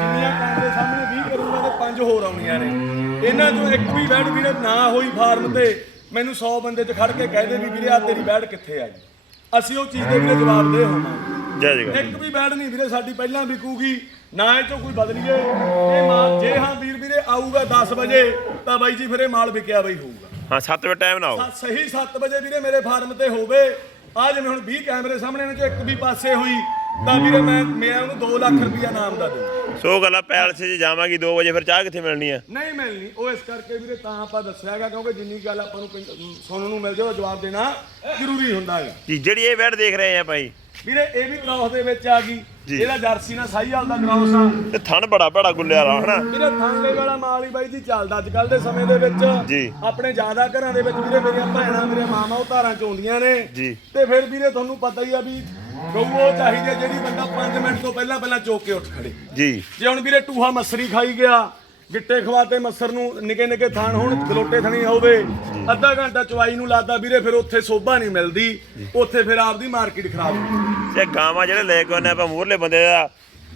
ਜਿੰਨੀਆਂ ਕੈਮਰੇ ਸਾਹਮਣੇ 20 ਕਰੂੰਗਾ ਤੇ ਪੰਜ ਹੋਰ ਆਉਣੀਆਂ ਨੇ। ਇਹਨਾਂ ਚੋਂ ਇੱਕ ਵੀ ਬੈੜ ਵੀਰੇ ਨਾ ਹੋਈ ਫਾਰਮ ਤੇ। ਮੈਨੂੰ 100 ਬੰਦੇ 'ਚ ਖੜ ਕੇ ਕਹਦੇ ਵੀ ਵੀਰੇ ਆ ਤੇਰੀ ਬੈੜ ਕਿੱਥੇ ਆ ਗਈ ਅਸੀਂ ਉਹ ਚੀਜ਼ ਦੇ ਵੀਰੇ ਜਵਾਬ ਦੇ ਹੋਵਾਂਗੇ। ਜੈ ਜੈ ਇੱਕ ਵੀ ਬੈੜ ਨਹੀਂ ਵੀਰੇ ਸਾਡੀ ਪਹਿਲਾਂ ਵਿਕੂਗੀ। ਨਾ ਇਹ ਚੋਂ ਕੋਈ ਬਦਲੀਏ। ਇਹ ਮਾਲ ਜੇ ਹਾਂ ਵੀਰ ਵੀਰੇ ਆਊਗਾ 10 ਵਜੇ ਤਾਂ ਬਾਈ ਜੀ ਫਿਰ ਇਹ ਮਾਲ ਵਿਕਿਆ ਬਈ ਹੋਊਗਾ। ਹਾਂ 7 ਵਜੇ ਟਾਈਮ ਨਾ ਆਓ। ਸਾ- ਸਹੀ 7 ਵਜੇ ਵੀਰੇ ਮੇਰੇ ਫਾਰਮ ਤੇ ਹੋਵੇ। ਆ ਜਿਵੇਂ ਹੁਣ 20 ਕੈਮਰੇ ਸਾਹਮਣੇ ਨੇ ਜੋ ਇੱਕ ਵੀ ਪਾਸੇ ਹੋਈ ਤਾਂ ਵੀਰੇ ਮੈਂ ਮੈਂ ਉਹਨੂੰ 2 ਲੱਖ ਰੁਪਇਆ ਨਾਮ ਦਾ ਦੇ ਸੋ ਗੱਲਾਂ ਪੈਲਸ 'ਚ ਜਾਵਾਂਗੀ 2 ਵਜੇ ਫਿਰ ਚਾਹ ਕਿੱਥੇ ਮਿਲਣੀ ਆ? ਨਹੀਂ ਮਿਲਣੀ ਉਹ ਇਸ ਕਰਕੇ ਵੀਰੇ ਤਾਂ ਆਪਾਂ ਦੱਸਿਆਗਾ ਕਿਉਂਕਿ ਜਿੰਨੀ ਗੱਲ ਆਪਾਂ ਨੂੰ ਕਈ- ਸੁਣਨ ਨੂੰ ਮਿਲ ਜਾਵੇ ਜਵਾਬ ਦੇਣਾ ਜ਼ਰੂਰੀ ਹੁੰਦਾ ਹੈ। ਜੀ ਜਿਹੜੀ ਇਹ ਬੈਡ ਦੇਖ ਰਹੇ ਆ ਭਾਈ। ਵੀਰੇ ਇਹ ਵੀ ਕ੍ਰਾਸ ਦੇ ਵਿੱਚ ਆ ਗਈ। ਜੀ। ਇਹਦਾ ਜਰਸੀ ਨਾਲ ਸਾਈਵਾਲ ਦਾ ਕ੍ਰਾਸ ਆ। ਤੇ ਥਣ ਬੜਾ ਭੜਾ ਗੁੱਲਿਆ ਵਾਲਾ ਹਨਾ? ਵੀਰੇ ਥਾਂਲੇ ਵਾਲਾ ਮਾਲ ਹੀ ਬਾਈ ਜੀ ਚੱਲਦਾ ਅੱਜ ਕੱਲ ਦੇ ਸਮੇਂ ਦੇ ਵਿੱਚ। ਜੀ। ਆਪਣੇ ਜ਼ਿਆਦਾ ਘਰਾਂ ਦੇ ਵਿੱਚ ਵੀਰੇ ਮੇਰੀਆਂ ਭੈਣਾਂ ਮੇਰੇ ਮਾਮਾ ਉਹ ਧਾਰਾਂ ਚ ਆਉਂਦੀਆਂ ਨੇ। ਜੀ। ਤੇ ਫਿਰ ਵੀਰੇ ਤੁਹਾਨੂੰ ਪਤਾ ਹੀ ਆ ਵੀ ਗਊ ਉਹ ਚਾਹੀਦੀ ਜਿਹੜੀ ਬੰਦਾ 5 ਮਿੰਟ ਤੋਂ ਪਹਿਲਾਂ ਪਹਿਲਾਂ ਚੋਕ ਕੇ ਉੱਠ ਖੜੇ। ਜੀ। ਜੇ ਹੁਣ ਵੀਰੇ ਟੂਹਾ ਮੱਸਰੀ ਖਾਈ ਗਿਆ ਗਿੱਟੇ ਖਵਾਤੇ ਮੱਸਰ ਨੂੰ ਨਿਕੇ ਨਿਕੇ ਥਾਣ ਹੁਣ ਗਲੋਟੇ ਥਣੀ ਹੋਵੇ ਅੱਧਾ ਘੰਟਾ ਚਵਾਈ ਨੂੰ ਲਾਦਾ ਵੀਰੇ ਫਿਰ ਉੱਥੇ ਸੋਭਾ ਨਹੀਂ ਮਿਲਦੀ। ਉੱਥੇ ਫਿਰ ਆਪਦੀ ਮਾਰਕੀਟ ਖਰਾਬ ਤੇ ਗਾਵਾਂ ਜਿਹੜੇ ਲੈ ਕੇ ਆਉਂਦੇ ਆਪਾਂ ਮੂਹਰਲੇ ਬੰਦੇ ਦਾ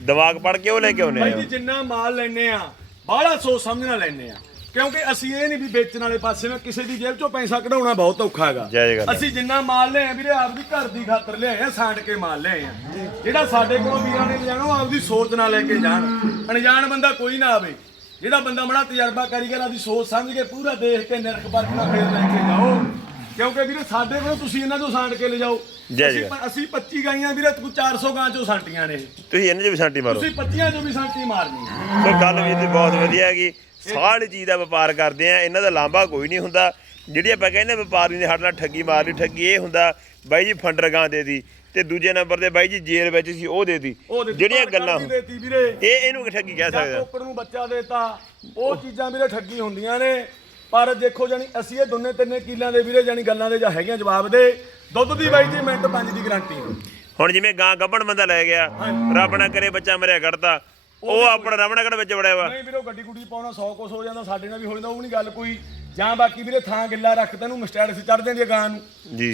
ਦਿਮਾਗ ਪੜ ਕੇ ਉਹ ਲੈ ਕੇ ਆਉਂਦੇ ਭਾਈ ਆ ਜੀ ਜਿੰਨਾ ਮਾਲ ਲੈਨੇ ਆ ਬਾਹਲਾ ਸੋਚ ਸਮਝ ਨਾਲ ਲੈਨੇ ਆ। ਕਿਉਂਕਿ ਅਸੀਂ ਇਹ ਨਹੀਂ ਵੀ ਵੇਚਣ ਵਾਲੇ ਪਾਸੇ ਵਿੱਚ ਕਿਸੇ ਦੀ ਜੇਬ ਚੋਂ ਪੈਸਾ ਕਢਾਉਣਾ ਬਹੁਤ ਔਖਾ ਹੈਗਾ। ਜੈ ਜੈ ਗੱਲ ਅਸੀਂ ਜਿੰਨਾ ਮਾਲ ਲਿਆ ਵੀਰੇ ਆਪਦੀ ਘਰ ਦੀ ਖਾਤਰ ਲਿਆਏ ਆ ਸਾਂਡ ਕੇ ਮਾਲ ਲਿਆਏ ਆ। ਜਿਹੜਾ ਸਾਡੇ ਕੋਲ ਵੀਰਾਂ ਨੇ ਲਿਜਾਣਾ ਉਹ ਆਪਦੀ ਸੋਚ ਨਾਲ ਲੈ ਕੇ ਜਾਣ। ਅਣਜਾਣ ਬੰਦਾ ਕੋਈ ਨਾ ਆਵੇ। ਜਿਹੜਾ ਬੰਦਾ ਬੜਾ ਤਜਰਬਾ ਕਾਰੀਗਰ ਆਪਦੀ ਸੋਚ ਸਮਝ ਕੇ ਪੂਰਾ ਦੇਖ ਕੇ ਨਿਰਖ ਪਰਖ ਨਾਲ ਫੇਰ ਲੈ ਕੇ ਜਾਓ। ਕਿਉਂਕਿ ਵੀਰੇ ਸਾਡੇ ਕੋਲ ਤੁਸੀਂ ਇਹਨਾਂ ਤੋਂ ਸਾਂਡ ਕੇ ਲਿਜਾਓ। ਜੈ ਅਸੀਂ। ਪ- ਅਸੀਂ 25 ਗਾਈਆਂ ਵੀਰੇ ਤੂੰ 400 ਗਾਂ ਚੋਂ ਸਾਂਟੀਆਂ ਨੇ। ਇਹ। ਤੁਸੀਂ ਇਹਨਾਂ 'ਚ ਵੀ ਸਾਂਟੀ ਮਾਰੋ। ਤੁਸੀਂ 25 ਚੋਂ ਵੀ ਸਾਂਟੀ ਮਾਰਨੀ ਆ। ਸੋ ਗੱਲ ਵੀ ਦੀ ਬਹੁਤ ਵਧੀਆ ਹੈਗੀ। ਸਾਰੀ ਚੀਜ਼ ਦਾ ਵਪਾਰ ਕਰਦੇ ਆ ਇਹਨਾਂ ਦਾ ਲਾਂਭਾ ਕੋਈ ਨਹੀਂ ਹੁੰਦਾ। ਜਿਹੜੀ ਆਪਾਂ ਕਹਿੰਦੇ ਵਪਾਰੀ ਨੇ ਸਾਡੇ ਨਾਲ ਠੱਗੀ ਮਾਰ ਲਈ ਠੱਗੀ ਇਹ ਹੁੰਦਾ ਬਾਈ ਜੀ ਫੰਡਰ ਗਾਂ ਦੇ ਦੀ ਤੇ ਦੂਜੇ ਨੰਬਰ ਤੇ ਬਾਈ ਜੀ ਜੇਲ੍ਹ ਵਿੱਚ ਸੀ ਉਹ ਦੇ ਦੀ ਜਿਹੜੀਆਂ ਗੱਲਾਂ ਇਹ ਇਹਨੂੰ ਠੱਗੀ ਕਹਿ ਸਕਦੇ ਆ। ਕੋਪਰ ਨੂੰ ਬੱਚਾ ਦੇਤਾ ਉਹ ਚੀਜ਼ਾਂ ਵੀਰੇ ਠੱਗੀ ਹੁੰਦੀਆਂ ਨੇ। ਪਰ ਦੇਖੋ ਜਾਨੀ ਅਸੀਂ ਇਹ ਦੋਨੇ ਤਿੰਨੇ ਕਿੱਲਿਆਂ ਦੇ ਵੀਰੇ ਜਾਨੀ ਗੱਲਾਂ ਦੇ ਜਾਂ ਹੈਗੀਆਂ ਜਵਾਬ ਦੇ। ਦੁੱਧ ਦੀ ਬਾਈ ਜੀ ਮਿੰਟ ਪੰਜ ਦੀ ਗਾਰੰਟੀ ਹੁਣ ਜਿਵੇਂ ਗਾਂ ਗੱਭਣ ਬੰਦਾ ਲੈ ਗਿਆ ਰੱਬ ਨਾ ਕਰੇ ਬੱਚਾ ਮਰਿਆ ਕੱਢਤਾ ਉਹ ਆਪਣਾ ਰਮਣਗੜ ਵਿੱਚ ਵੜਿਆ ਵਾ। ਨਹੀਂ ਵੀਰੇ ਗੱਡੀ ਗੁੱਡੀ ਪਾਉਣਾ 100 ਕੁਛ ਹੋ ਜਾਂਦਾ ਸਾਡੇ ਨਾਲ ਵੀ ਹੋ ਜਾਂਦਾ ਉਹ ਨਹੀਂ ਗੱਲ ਕੋਈ। ਜਾਂ ਬਾਕੀ ਵੀਰੇ ਥਾਂ ਗਿੱਲਾ ਰੱਖ ਤੈਨੂੰ ਮਸਟੈਡ ਸੇ ਚੜ ਜਾਂਦੀ ਆ ਗਾਂ ਨੂੰ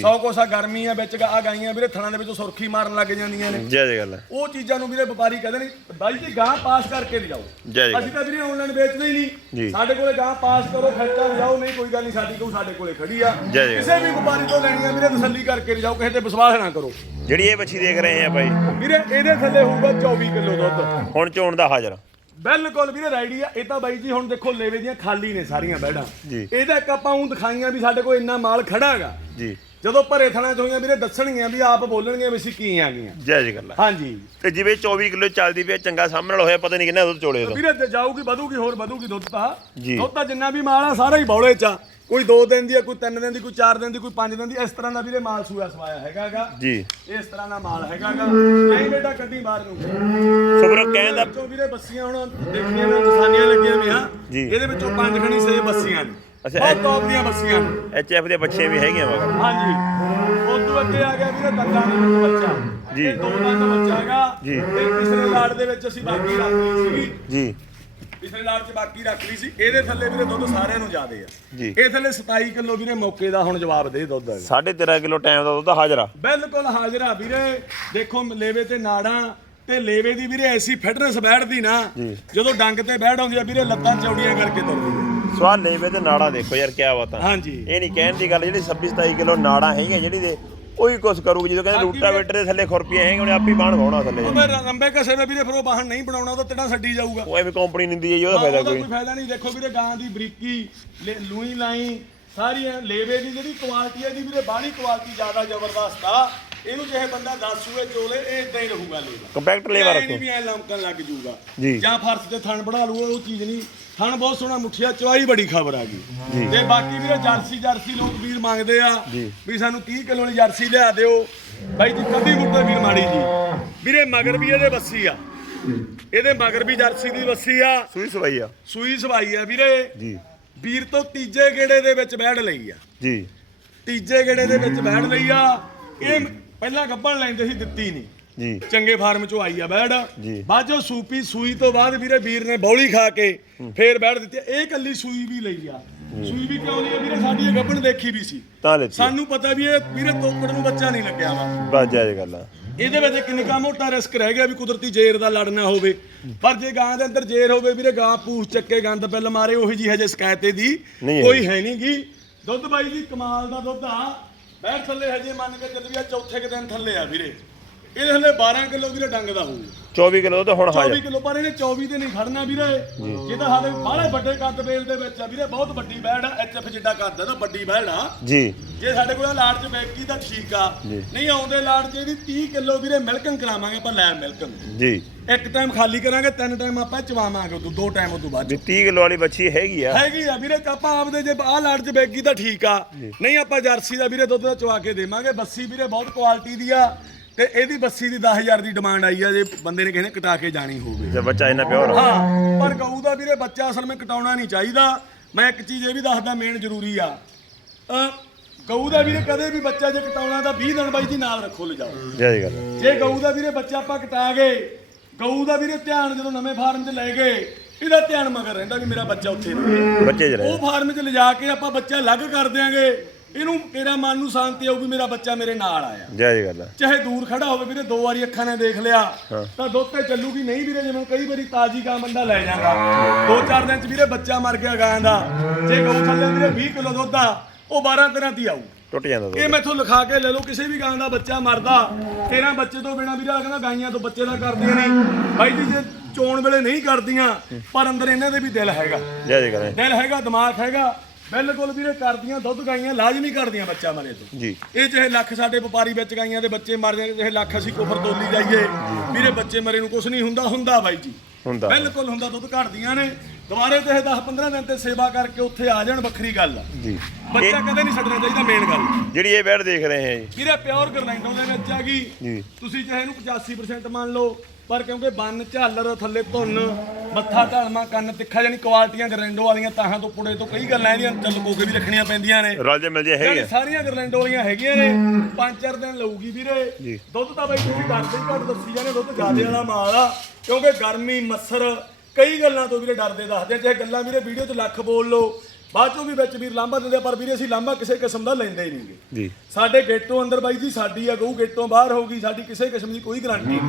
100 ਕੋਸਾ ਗਰਮੀ ਆ ਵਿੱਚ ਆ ਗਾਈਆਂ ਵੀਰੇ ਥਣਾਂ ਦੇ ਵਿੱਚੋਂ ਸੁਰਖੀ ਮਾਰਨ ਲੱਗ ਜਾਂਦੀਆਂ ਨੇ। ਜੈ ਜੈ ਗੱਲ। ਉਹ ਚੀਜ਼ਾਂ ਨੂੰ ਵੀਰੇ ਵਪਾਰੀ ਕਹਿੰਦੇ ਨੇ ਬਾਈ ਜੀ ਗਾਂ ਪਾਸ ਕਰਕੇ ਜੈ ਅਸੀਂ ਤਾਂ ਵੀਰੇ ਆਨਲਾਈਨ ਵੇਚਦੇ ਹੀ। ਨਹੀਂ। ਸਾਡੇ ਕੋਲੇ ਗਾਂ ਪਾਸ ਕਰੋ ਖਰਚਾ ਲਿਜਾਓ ਨਹੀਂ ਕੋਈ ਗੱਲ ਨਹੀਂ ਸਾਡੀ ਕੋਲ ਸਾਡੇ ਕੋਲੇ ਖੜੀ ਆ। ਕਿਸੇ ਵੀ ਵਪਾਰੀ ਤੋਂ ਲੈਣੀ ਆ ਵੀਰੇ ਤਸੱਲੀ ਕਰਕੇ ਲਿਜਾਓ ਕਿਸੇ ਤੇ ਵਿਸ਼ਵਾਸ ਨਾ ਕਰੋ। ਜਿਹੜੀ ਇਹ ਬੱਚੀ ਦੇਖ ਰਹੇ ਆ ਬਾਈ। ਵੀਰੇ ਇਹਦੇ ਥੱਲੇ ਹੋਊਗਾ 24 ਕਿਲੋ ਦੁੱਧ। ਹੁਣ ਚੋਣ ਦਾ ਹਾਜ਼ਰ। ਬਿਲਕੁਲ ਵੀਰੇ ਰਾਈਡੀ ਆ। ਇਹ ਤਾਂ ਬਾਈ ਜੀ ਹੁਣ ਦੇਖੋ ਲੇਵੇ ਦੀਆਂ ਖਾਲੀ ਨੇ ਸਾਰੀਆਂ ਬੈੜਾਂ ਜੀ। ਇਹਦਾ ਇੱਕ ਆਪਾਂ ਉਹ ਦਿਖਾਈਆਂ ਵੀ ਸਾਡੇ ਕੋਲ ਇੰਨਾ ਮਾਲ ਖੜਾ ਹੈਗਾ। ਜੀ। ਜਦੋਂ ਭਰੇ ਥਣਾ ਚ ਹੋਈਆਂ ਵੀਰੇ ਦੱਸਣਗੀਆਂ ਵੀ ਆਪ ਬੋਲਣਗੀਆਂ ਵੀ ਅਸੀਂ ਕੀ ਆ ਗਈਆਂ ਜੈ ਜੈ ਗੱਲ। ਹਾਂਜੀ। ਤੇ ਜਿਵੇਂ 24 ਕਿਲੋ ਚੱਲਦੀ ਪਈ ਆ, ਚੰਗਾ ਸਾਹਮਣੇ ਨਾਲ ਹੋਇਆ ਪਤਾ ਨਹੀਂ ਕਿੰਨਾ ਦੁੱਧ ਚੋਲੇ ਤੋਂ। ਵੀਰੇ ਜਾਊਗੀ ਵਧੂਗੀ ਹੋਰ ਵਧੂਗੀ ਦੁੱਧ ਤਾਂ। ਜੀ। ਦੁੱਧ ਤਾਂ ਜਿੰਨਾ ਵੀ ਮਾਲ ਆ ਸਾਰਾ ਹੀ ਬੌਲੇ ਚ ਆ। ਕੋਈ 2 ਦਿਨ ਦੀ ਆ ਕੋਈ 3 ਦਿਨ ਦੀ ਕੋਈ 4 ਦਿਨ ਦੀ ਕੋਈ 5 ਦਿਨ ਦੀ ਇਸ ਤਰ੍ਹਾਂ ਦਾ ਵੀਰੇ ਮਾਲ ਸੂਆ ਸਵਾਇਆ ਹੈਗਾਗਾ ਜੀ। ਇਸ ਤਰ੍ਹਾਂ ਦਾ ਮਾਲ ਹੈਗਾਗਾ ਨਹੀਂ ਬੇਟਾ ਕੱਢੀ ਬਾਹਰ ਨੂੰ। ਸੋ ਵੀਰੋ ਕਹਿਣ ਦਾ ਵਿੱਚੋਂ ਵੀਰੇ ਬੱਸੀਆਂ ਹੁਣ ਦੇਖੀਆਂ ਨੇ ਨਿਸ਼ਾਨੀਆਂ ਲੱਗੀਆਂ ਵੀ ਹਾਂ। ਇਹਦੇ ਵਿੱਚੋਂ ਪੰਜ ਖਣੀ ਸੇ ਬੱਸੀਆਂ ਨੇ। ਅੱਛਾ, ਬਹੁਤ ਟੌਪ ਦੀਆਂ ਬੱਸੀਆਂ ਨੇ। ਐਚਐਫ ਦੇ ਬੱਚੇ ਵੀ ਹੈਗੇ ਆ ਹਾਂਜੀ। ਉਦੋਂ ਅੱਗੇ ਆ ਗਿਆ ਵੀਰੇ ਦੰਦਾਂ ਦੇ ਵਿੱਚ ਬੱਚਾ। ਜੀ। ਦੋ ਦੰਦ ਬੱਚਾ ਹੈਗਾ। ਜੀ। ਤੇ ਪਿਛਲੇ ਲਾੜ ਦੇ ਵਿੱਚ ਅਸੀਂ ਬਾਕੀ ਰੱਖ ਲਈ ਸੀਗੀ। ਜੀ। ਪਿਛਲੇ ਲਾੜ 'ਚ ਬਾਕੀ ਰੱਖ ਲਈ ਸੀ। ਇਹਦੇ ਥੱਲੇ ਵੀਰੇ ਦੁੱਧ ਸਾਰਿਆਂ ਨੂੰ ਜ਼ਿਆਦੇ ਆ। ਜੀ। ਇਹ ਥੱਲੇ 27 ਕਿਲੋ ਵੀਰੇ ਮੌਕੇ ਦਾ ਹੁਣ ਜਵਾਬ ਦੇ ਦੁੱਧ ਹੈਗਾ 13.5 ਕਿਲੋ ਟਾਈਮ ਦਾ ਦੁੱਧ ਹਾਜ਼ਰ। ਆ ਬਿਲਕੁਲ ਹਾਜ਼ਰ ਆ ਵੀਰੇ। ਦੇਖੋ ਲੇਵੇ ਤੇ ਨਾੜਾਂ ਤੇ ਲੇਵੇ ਦੀ ਵੀਰੇ ਐਸੀ ਫਿਟਨੈਸ ਬੈਠਦੀ ਨਾ ਜਦੋਂ ਡੰਗ ਤੇ ਬੈਠ ਆਉਂਦੀ ਆ ਵੀਰੇ ਲੱਤਾਂ ਚੌੜੀਆਂ ਕਰਕੇ ਤੁਰਦੀ ਆ। ਸਵਾਲ ਲੇਵੇ ਤੇ ਨਾੜਾ ਦੇਖੋ ਯਾਰ ਕਿਆ ਬਾਤਾਂ। ਹਾਂਜੀ। ਇਹ ਨਹੀਂ ਕਹਿਣ ਦੀ ਗੱਲ ਜਿਹੜੀ 26 27 ਕਿਲੋ ਨਾੜਾ ਹੈਗੀਆਂ ਜਿਹੜੀ ਦੇ ਉਹੀ ਕੁਛ ਕਰੂਗੀ ਜਦੋਂ ਕਹਿੰਦੇ ਰੂਟਾਵੇਟਰ ਦੇ ਥੱਲੇ ਖੁਰਪੀਆਂ ਹੈਗੇ ਉਹਨੇ ਆਪੇ ਬਾਣ ਵਾਉਣਾ ਥੱਲੇ। ਉਹ ਫਿਰ ਲੰਬੇ ਕਸੇ ਦਾ ਵੀਰੇ ਫਿਰ ਉਹ ਵਾਹਨ ਨਹੀਂ ਬਣਾਉਣਾ ਉਹ ਤਾਂ ਤੇੜਾ ਛੱਡੀ ਜਾਊਗਾ। ਉਹ ਐਵੇਂ ਕੰਪਨੀ ਨਿੰਦੀ ਹੈ ਜੀ ਉਹਦਾ ਫਾਇਦਾ ਕੋਈ ਕੋਈ ਫਾਇਦਾ ਨਹੀਂ। ਦੇਖੋ ਵੀਰੇ ਗਾਂ ਦੀ ਬਰੀਕੀ ਲੂਈ ਲਾਈ ਸਾਰੀਆਂ ਲੇਵੇ ਦੀ ਜਿਹੜੀ ਕੁਆਲਿਟੀ ਹੈ ਦੀ ਵੀਰੇ ਬਾਹਲੀ ਕੁਆਲਿਟੀ ਜ਼ਿਆਦਾ ਜ਼ਬਰਦਸਤ ਆ। ਇਹਨੂੰ ਜਿਹੇ ਬੰਦਾ 10 ਸੂਏ ਚੋਲੇ ਇਹ ਇਦਾਂ ਹੀ ਰਹੂਗਾ ਲੇਵਾ ਕੰਪੈਕਟ ਲੇਵਾ ਰੱਖੋ। ਨਹੀਂ ਵੀ ਐ ਲੰਕਣ ਲੱਗ ਜੂਗਾ। ਜੀ। ਜਾਂ ਫਰਸ਼ ਤੇ ਥਣ ਬਣਾ ਲੂ ਉਹ ਚੀਜ਼ ਨਹੀਂ ਥਣ ਬਹੁਤ ਸੋਹਣਾ ਮੁੱਠੀਆ ਚਵਾਈ ਬੜੀ ਖਬਰ ਆ। ਗਈ। ਤੇ ਬਾਕੀ ਵੀਰੇ ਜਰਸੀ ਜਰਸੀ ਲੋਕ ਵੀਰ ਮੰਗਦੇ ਆ ਜੀ। ਵੀ ਸਾਨੂੰ 30 ਕਿਲੋ ਦੀ ਜਰਸੀ ਲਿਆ ਦਿਓ। ਬਾਈ ਜੀ ਕਦੀ ਮੁੱਟੇ ਵੀਰ ਮਾੜੀ ਜੀ। ਵੀਰੇ ਮਗਰ ਵੀ ਇਹਦੇ ਬੱਸੀ ਆ। ਇਹਦੇ ਮਗਰ ਵੀ ਜਰਸੀ ਦੀ ਬੱਸੀ ਆ। ਸੂਈ ਸਵਾਈ ਆ। ਸੂਈ ਸਵਾਈ ਆ ਵੀਰੇ। ਜੀ। ਵੀਰ ਤੋਂ ਤੀਜੇ ਗੇੜੇ ਦੇ ਵਿੱਚ ਬੈਠ ਲਈ ਆ। ਜੀ। ਤੀਜੇ ਗੇੜੇ ਦੇ ਵਿੱਚ ਬੈਠ ਲਈ ਆ। ਇਹ ਪਹਿਲਾਂ ਗੱਬਣ ਲੈਂਦੇ ਸੀ ਦਿੱਤੀ ਨਹੀਂ ਜੀ। ਚੰਗੇ ਫਾਰਮ ਚੋਂ ਆਈ ਆ ਬੈੜ। ਜੀ। ਬਾਅਦ ਚੋਂ ਸੂਪੀ ਸੂਈ ਤੋਂ ਬਾਅਦ ਵੀਰੇ ਵੀਰ ਨੇ ਬੌਲੀ ਖਾ ਕੇ ਫੇਰ ਬੈੜ ਦਿੱਤੀ ਇਹ ਕੱਲੀ ਸੂਈ ਵੀ ਲਈ ਆ। ਸੂਈ ਵੀ ਕਿਉਂ ਲਈ ਆ? ਵੀਰੇ ਸਾਡੀ ਇਹ ਗੱਬਣ ਦੇਖੀ ਵੀ ਸੀ। ਤਾਂ ਸਾਨੂੰ ਪਤਾ ਵੀ ਇਹ ਵੀਰੇ ਤੋਕੜ ਨੂੰ ਬੱਚਾ ਨਹੀਂ ਲੱਗਿਆ ਵਾ। ਬਸ ਜਾਇਜ਼ ਗੱਲ ਆ। ਇਹਦੇ ਵਿੱਚ ਇੱਕ ਨਿੱਕਾ ਮੋਟਾ ਰਿਸਕ ਰਹਿ ਗਿਆ ਵੀ ਕੁਦਰਤੀ ਜ਼ੇਰ ਦਾ ਲੜਨਾ ਹੋਵੇ। ਪਰ ਜੇ ਗਾਂ ਦੇ ਅੰਦਰ ਜ਼ੇਰ ਹੋਵੇ ਵੀਰੇ ਗਾਂ ਪੂਛ ਚੱਕੇ ਗੰਦ ਪਿੱਲ ਮਾਰੇ ਉਹੀ ਜੀ ਹਜੇ ਸ਼ਿਕਾਇਤ ਨਹੀਂ ਕੋਈ ਹੈ ਨਹੀਂ ਗੀ। ਦੁੱਧ ਬਾਈ ਜੀ ਕਮਾਲ ਦਾ ਦੁੱਧ ਆ। ਮੈਂ ਥੱਲੇ ਹਜੇ ਮੰਨ ਕੇ ਚੱਲ ਵੀ ਆ ਚੌਥੇ ਕੁ ਦਿਨ ਥੱਲੇ ਆ ਵੀਰੇ। ਇਹਦੇ ਹਲੇ 12 ਕਿਲੋ ਵੀਰੇ ਡੰਗ ਦਾ ਹੋਊ। 24 ਕਿਲੋ ਤਾਂ ਹੁਣ 24 ਹਾਜ਼ਰ ਕਿਲੋ ਪਰ ਇਹਨੇ 24 ਤੇ ਨਹੀਂ ਖੜਨਾ ਵੀਰੇ। ਇਹ ਤਾਂ ਹਾਲੇ ਬਾਹਲੇ ਵੱਡੇ ਕੱਦ ਬੇਲ ਦੇ ਵਿੱਚ ਆ ਵੀਰੇ ਬਹੁਤ ਵੱਡੀ ਬੈੜ ਆ ਐਚਐਫ ਜਿੱਡਾ ਕੱਦ ਆ ਨਾ ਵੱਡੀ ਬੈੜ ਆ। ਜੀ। ਜੇ ਸਾਡੇ ਕੋਲ ਲਾੜ ਚ ਬੈਕੀ ਤਾਂ ਠੀਕ ਆ। ਜੀ। ਨਹੀਂ ਆਉਂਦੇ ਲਾੜ ਚ ਇਹਦੀ 30 ਕਿਲੋ ਵੀਰੇ ਮਿਲਕਨ ਕਰਾਵਾਂਗੇ ਆਪਾਂ ਲੈ ਮਿਲਕਨ ਜੀ। ਇੱਕ ਟਾਈਮ ਖਾਲੀ ਕਰਾਂਗੇ ਤਿੰਨ ਟਾਈਮ ਆਪਾਂ ਚਵਾਵਾਂਗੇ ਉਦੋਂ ਦੋ ਟਾਈਮ ਉਦੋਂ ਬਾਅਦ ਵੀ 30 ਕਿਲੋ ਵਾਲੀ ਬੱਚੀ ਹੈਗੀ ਆ। ਹੈਗੀ ਆ ਵੀਰੇ ਆਪਾਂ ਆਪਦੇ ਜੇ ਆਹ ਲਾੜ ਚ ਬੈਗੀ ਤਾਂ ਠੀਕ ਆ। ਨਹੀਂ ਆਪਾਂ ਜਰਸੀ ਦਾ ਵੀਰੇ ਦੁੱਧ ਦਾ ਚਵਾ ਕੇ ਦੇਵਾਂਗੇ ਬੱਸੀ ਵੀਰੇ ਬਹੁਤ ਕੁਆਲਿਟੀ ਦੀ ਆ। ਤੇ ਇਹਦੀ ਬੱਸੀ ਦੀ 10000 ਦੀ ਡਿਮਾਂਡ ਆਈ ਆ ਜੇ ਬੰਦੇ ਨੇ ਕਿਸੇ ਨੇ ਕਟਾ ਕੇ ਜਾਣੀ ਹੋਵੇ। ਜੇ ਬੱਚਾ ਇਹਨਾਂ ਪਿਓਰ ਹਾਂ ਪਰ ਗਊ ਦਾ ਵੀਰੇ ਬੱਚਾ ਅਸਲ ਵਿੱਚ ਕਟਾਉਣਾ ਨਹੀਂ ਚਾਹੀਦਾ। ਮੈਂ ਇੱਕ ਚੀਜ਼ ਇਹ ਵੀ ਦੱਸਦਾ ਮੇਨ ਜ਼ਰੂਰੀ ਆ। ਗਊ ਦਾ ਵੀਰੇ ਕਦੇ ਵੀ ਬੱਚਾ ਜੇ ਕਟਾਉਣਾ ਤਾਂ 20 ਦਿਨ ਬਾਈ ਜੀ ਨਾਲ ਰੱਖੋ ਲਿਜਾਓ। ਜਾਇਜ਼ ਗੱਲ। ਜੇ ਗਊ ਦਾ ਵੀਰੇ ਬੱਚਾ ਆਪਾਂ ਕਟਾ ਗਏ ਗਊ ਦਾ ਵੀਰੇ ਧਿਆਨ ਜਦੋਂ ਨਵੇਂ ਫਾਰਮ 'ਚ ਲੈ ਗਏ ਇਹਦਾ ਧਿਆਨ ਮਗਰ ਰਹਿੰਦਾ ਵੀ ਮੇਰਾ ਬੱਚਾ ਉੱਥੇ ਨਹੀਂ ਬੱਚੇ ਰਹੇ। ਉਹ ਫਾਰਮ 'ਚ ਲਿਜਾ ਕੇ ਆਪਾਂ ਬੱਚਾ ਅਲੱਗ ਕਰ ਦਿਆਂਗੇ। ਇਹਨੂੰ ਤੇਰਾ ਮਨ ਨੂੰ ਸ਼ਾਂਤੀ ਆਊ ਵੀ ਮੇਰਾ ਬੱਚਾ ਮੇਰੇ ਨਾਲ ਆਇਆ। ਜਾਇਜ਼ ਗੱਲ ਚਾਹੇ ਦੂਰ ਖੜਾ ਹੋਵੇ ਵੀਰੇ ਦੋ ਵਾਰੀ ਅੱਖਾਂ ਨੇ ਦੇਖ ਲਿਆ ਤਾਂ ਦੁੱਧ ਤੇ ਚੱਲੂਗੀ। ਨਹੀਂ ਵੀਰੇ ਜਿਵੇਂ ਕਈ ਵਾਰੀ ਤਾਜੀ ਗਾਂ ਬੰਦਾ ਲੈ ਜਾਂਦਾ। ਦੋ ਚਾਰ ਦਿਨ ਚ ਵੀਰੇ ਬੱਚਾ ਮਰ ਗਿਆ ਗਾਂ ਦਾ। ਜੇ ਗਊ ਥੱਲੇ ਵੀਰੇ 20 ਕਿਲੋ ਦੁੱਧ ਆ ਉਹ 12 13 ਦੀ ਆਊ। ਟੁੱਟ ਜਾਂਦਾ ਇਹ ਮੈਥੋਂ ਲਿਖਾ ਕੇ ਲੈ ਲਓ ਕਿਸੇ ਵੀ ਗਾਂ ਦਾ ਬੱਚਾ ਮਰਦਾ 13 ਬੱਚੇ ਤੋਂ ਬਿਨਾ ਵੀਰੇ ਕਹਿੰਦਾ ਗਾਈਆਂ ਤੋਂ ਬੱਚੇ ਦਾ ਕਰਦੀਆਂ ਨਹੀਂ ਬਾਈ ਜੀ ਜੇ ਚੋਣ ਵੇਲੇ ਨਹੀਂ ਕਰਦੀਆਂ ਪਰ ਅੰਦਰ ਇਹਨਾਂ ਦੇ ਵੀ ਦਿਲ ਹੈਗਾ। ਜਾਇਜ਼ ਗੱਲ ਆ। ਦਿਲ ਹੈਗਾ ਦਿਮਾਗ ਹੈਗਾ ਬਿਲਕੁਲ ਵੀਰੇ ਕਰਦੀਆਂ ਦੁੱਧ ਗਾਈਆਂ ਲਾਜ਼ਮੀ ਕਰਦੀਆਂ ਬੱਚਾ ਮਰੇ ਤੋਂ। ਜੀ। ਇਹ ਚਾਹੇ ਲੱਖ ਸਾਡੇ ਵਪਾਰੀ ਵਿੱਚ ਗਾਈਆਂ ਦੇ ਬੱਚੇ ਮਰ ਜਾਣ ਚਾਹੇ ਲੱਖ ਅਸੀਂ ਕੋਫਰ ਤੋਲੀ ਜਾਈਏ। ਵੀਰੇ ਬੱਚੇ ਮਰੇ ਨੂੰ ਕੁਝ ਨਹੀਂ ਹੁੰਦਾ ਹੁੰਦਾ ਬਾਈ ਜੀ। ਹੁੰਦਾ। ਬਿਲਕੁਲ ਹੁੰਦਾ ਦੁੱਧ ਘਟਦੀਆਂ ਨੇ। ਦੁਬਾਰੇ ਤੇ ਇਹ 10 15 ਦਿਨ ਤੇ ਸੇਵਾ ਕਰਕੇ ਉੱਥੇ ਆ ਜਾਣ ਵੱਖਰੀ ਗੱਲ ਆ। ਜੀ। ਬੱਚਾ ਕਦੇ ਨਹੀਂ ਛੱਡਣਾ ਚਾਹੀਦਾ ਮੇਨ ਗੱਲ। ਜਿਹੜੀ ਇਹ ਬੈਡ ਦੇਖ ਰਹੇ ਹਾਂ ਜੀ। ਵੀਰੇ ਪਿਓਰ ਗਰਲੈਂਡੋ ਦੇ ਵਿੱਚ ਆ ਗਈ। ਜੀ। ਤੁਸੀਂ ਚਾਹੇ ਇਹਨੂੰ 85% ਮੰਨ ਲਓ ਪਰ ਕਿਉਂਕਿ ਬੰਨ ਝਾਲਰ ਥੱਲੇ ਧੁੰਨ ਮੱਥਾ ਢਾਲਮਾ ਕੰਨ ਤਿੱਖਾ ਜਾਨੀ ਕੁਆਲਟੀਆਂ ਗਰਲੈਂਡੋ ਵਾਲੀਆਂ ਤਾਹਾਂ ਤੋਂ ਪੁੜੇ ਤੋਂ ਕਈ ਗੱਲਾਂ ਇਹਦੀਆਂ ਚੱਲ ਕੋ ਕੇ ਵੀ ਰੱਖਣੀਆਂ ਪੈਂਦੀਆਂ ਨੇ। ਰਲ ਜੇ ਮਿਲ ਜੇ ਹੈਗੇ। ਸਾਰੀਆਂ ਗਰਲੈਂਡੋ ਵਾਲੀਆਂ ਹੈਗੀਆਂ ਨੇ। ਪੰਜ ਚਾਰ ਦਿਨ ਲਊਗੀ ਵੀਰੇ। ਜੀ। ਦੁੱਧ ਤਾਂ ਬਾਈ ਤੁਸੀਂ ਦੱਸਦੇ ਹੀ ਘੱਟ ਦੱਸੀ ਜਾਂਦੇ ਦੁੱਧ ਜ਼ਿਆਦੇ ਵਾਲਾ ਮਾਲ ਆ। ਕਿਉਂਕਿ ਗਰਮੀ ਮੱਸਰ ਕਈ ਗੱਲਾਂ ਤੋਂ ਵੀਰੇ ਡਰਦੇ ਦੱਸਦੇ ਆ, ਚਾਹੇ ਗੱਲਾਂ ਵੀਰੇ ਵੀਡੀਓ 'ਚ ਲੱਖ ਬੋਲ ਲਓ ਬਾਅਦ ਚੋਂ ਵੀ ਵਿੱਚ ਵੀਰ ਲਾਂਭਾ ਦਿੰਦੇ ਆ, ਪਰ ਵੀਰੇ ਅਸੀਂ ਲਾਂਭਾ ਕਿਸੇ ਕਿਸਮ ਦਾ ਲੈਂਦੇ ਹੀ ਨਹੀਂਗੇ। ਜੀ। ਸਾਡੇ ਗੇਟੋਂ ਅੰਦਰ ਬਾਈ ਜੀ ਸਾਡੀ ਆ ਗਊ ਗੇਟੋਂ ਬਾਹਰ ਹੋਊਗੀ ਸਾਡੀ ਕਿਸੇ ਕਿਸਮ ਦੀ ਕੋਈ ਗਾਰੰਟੀ ਨਹੀਂ।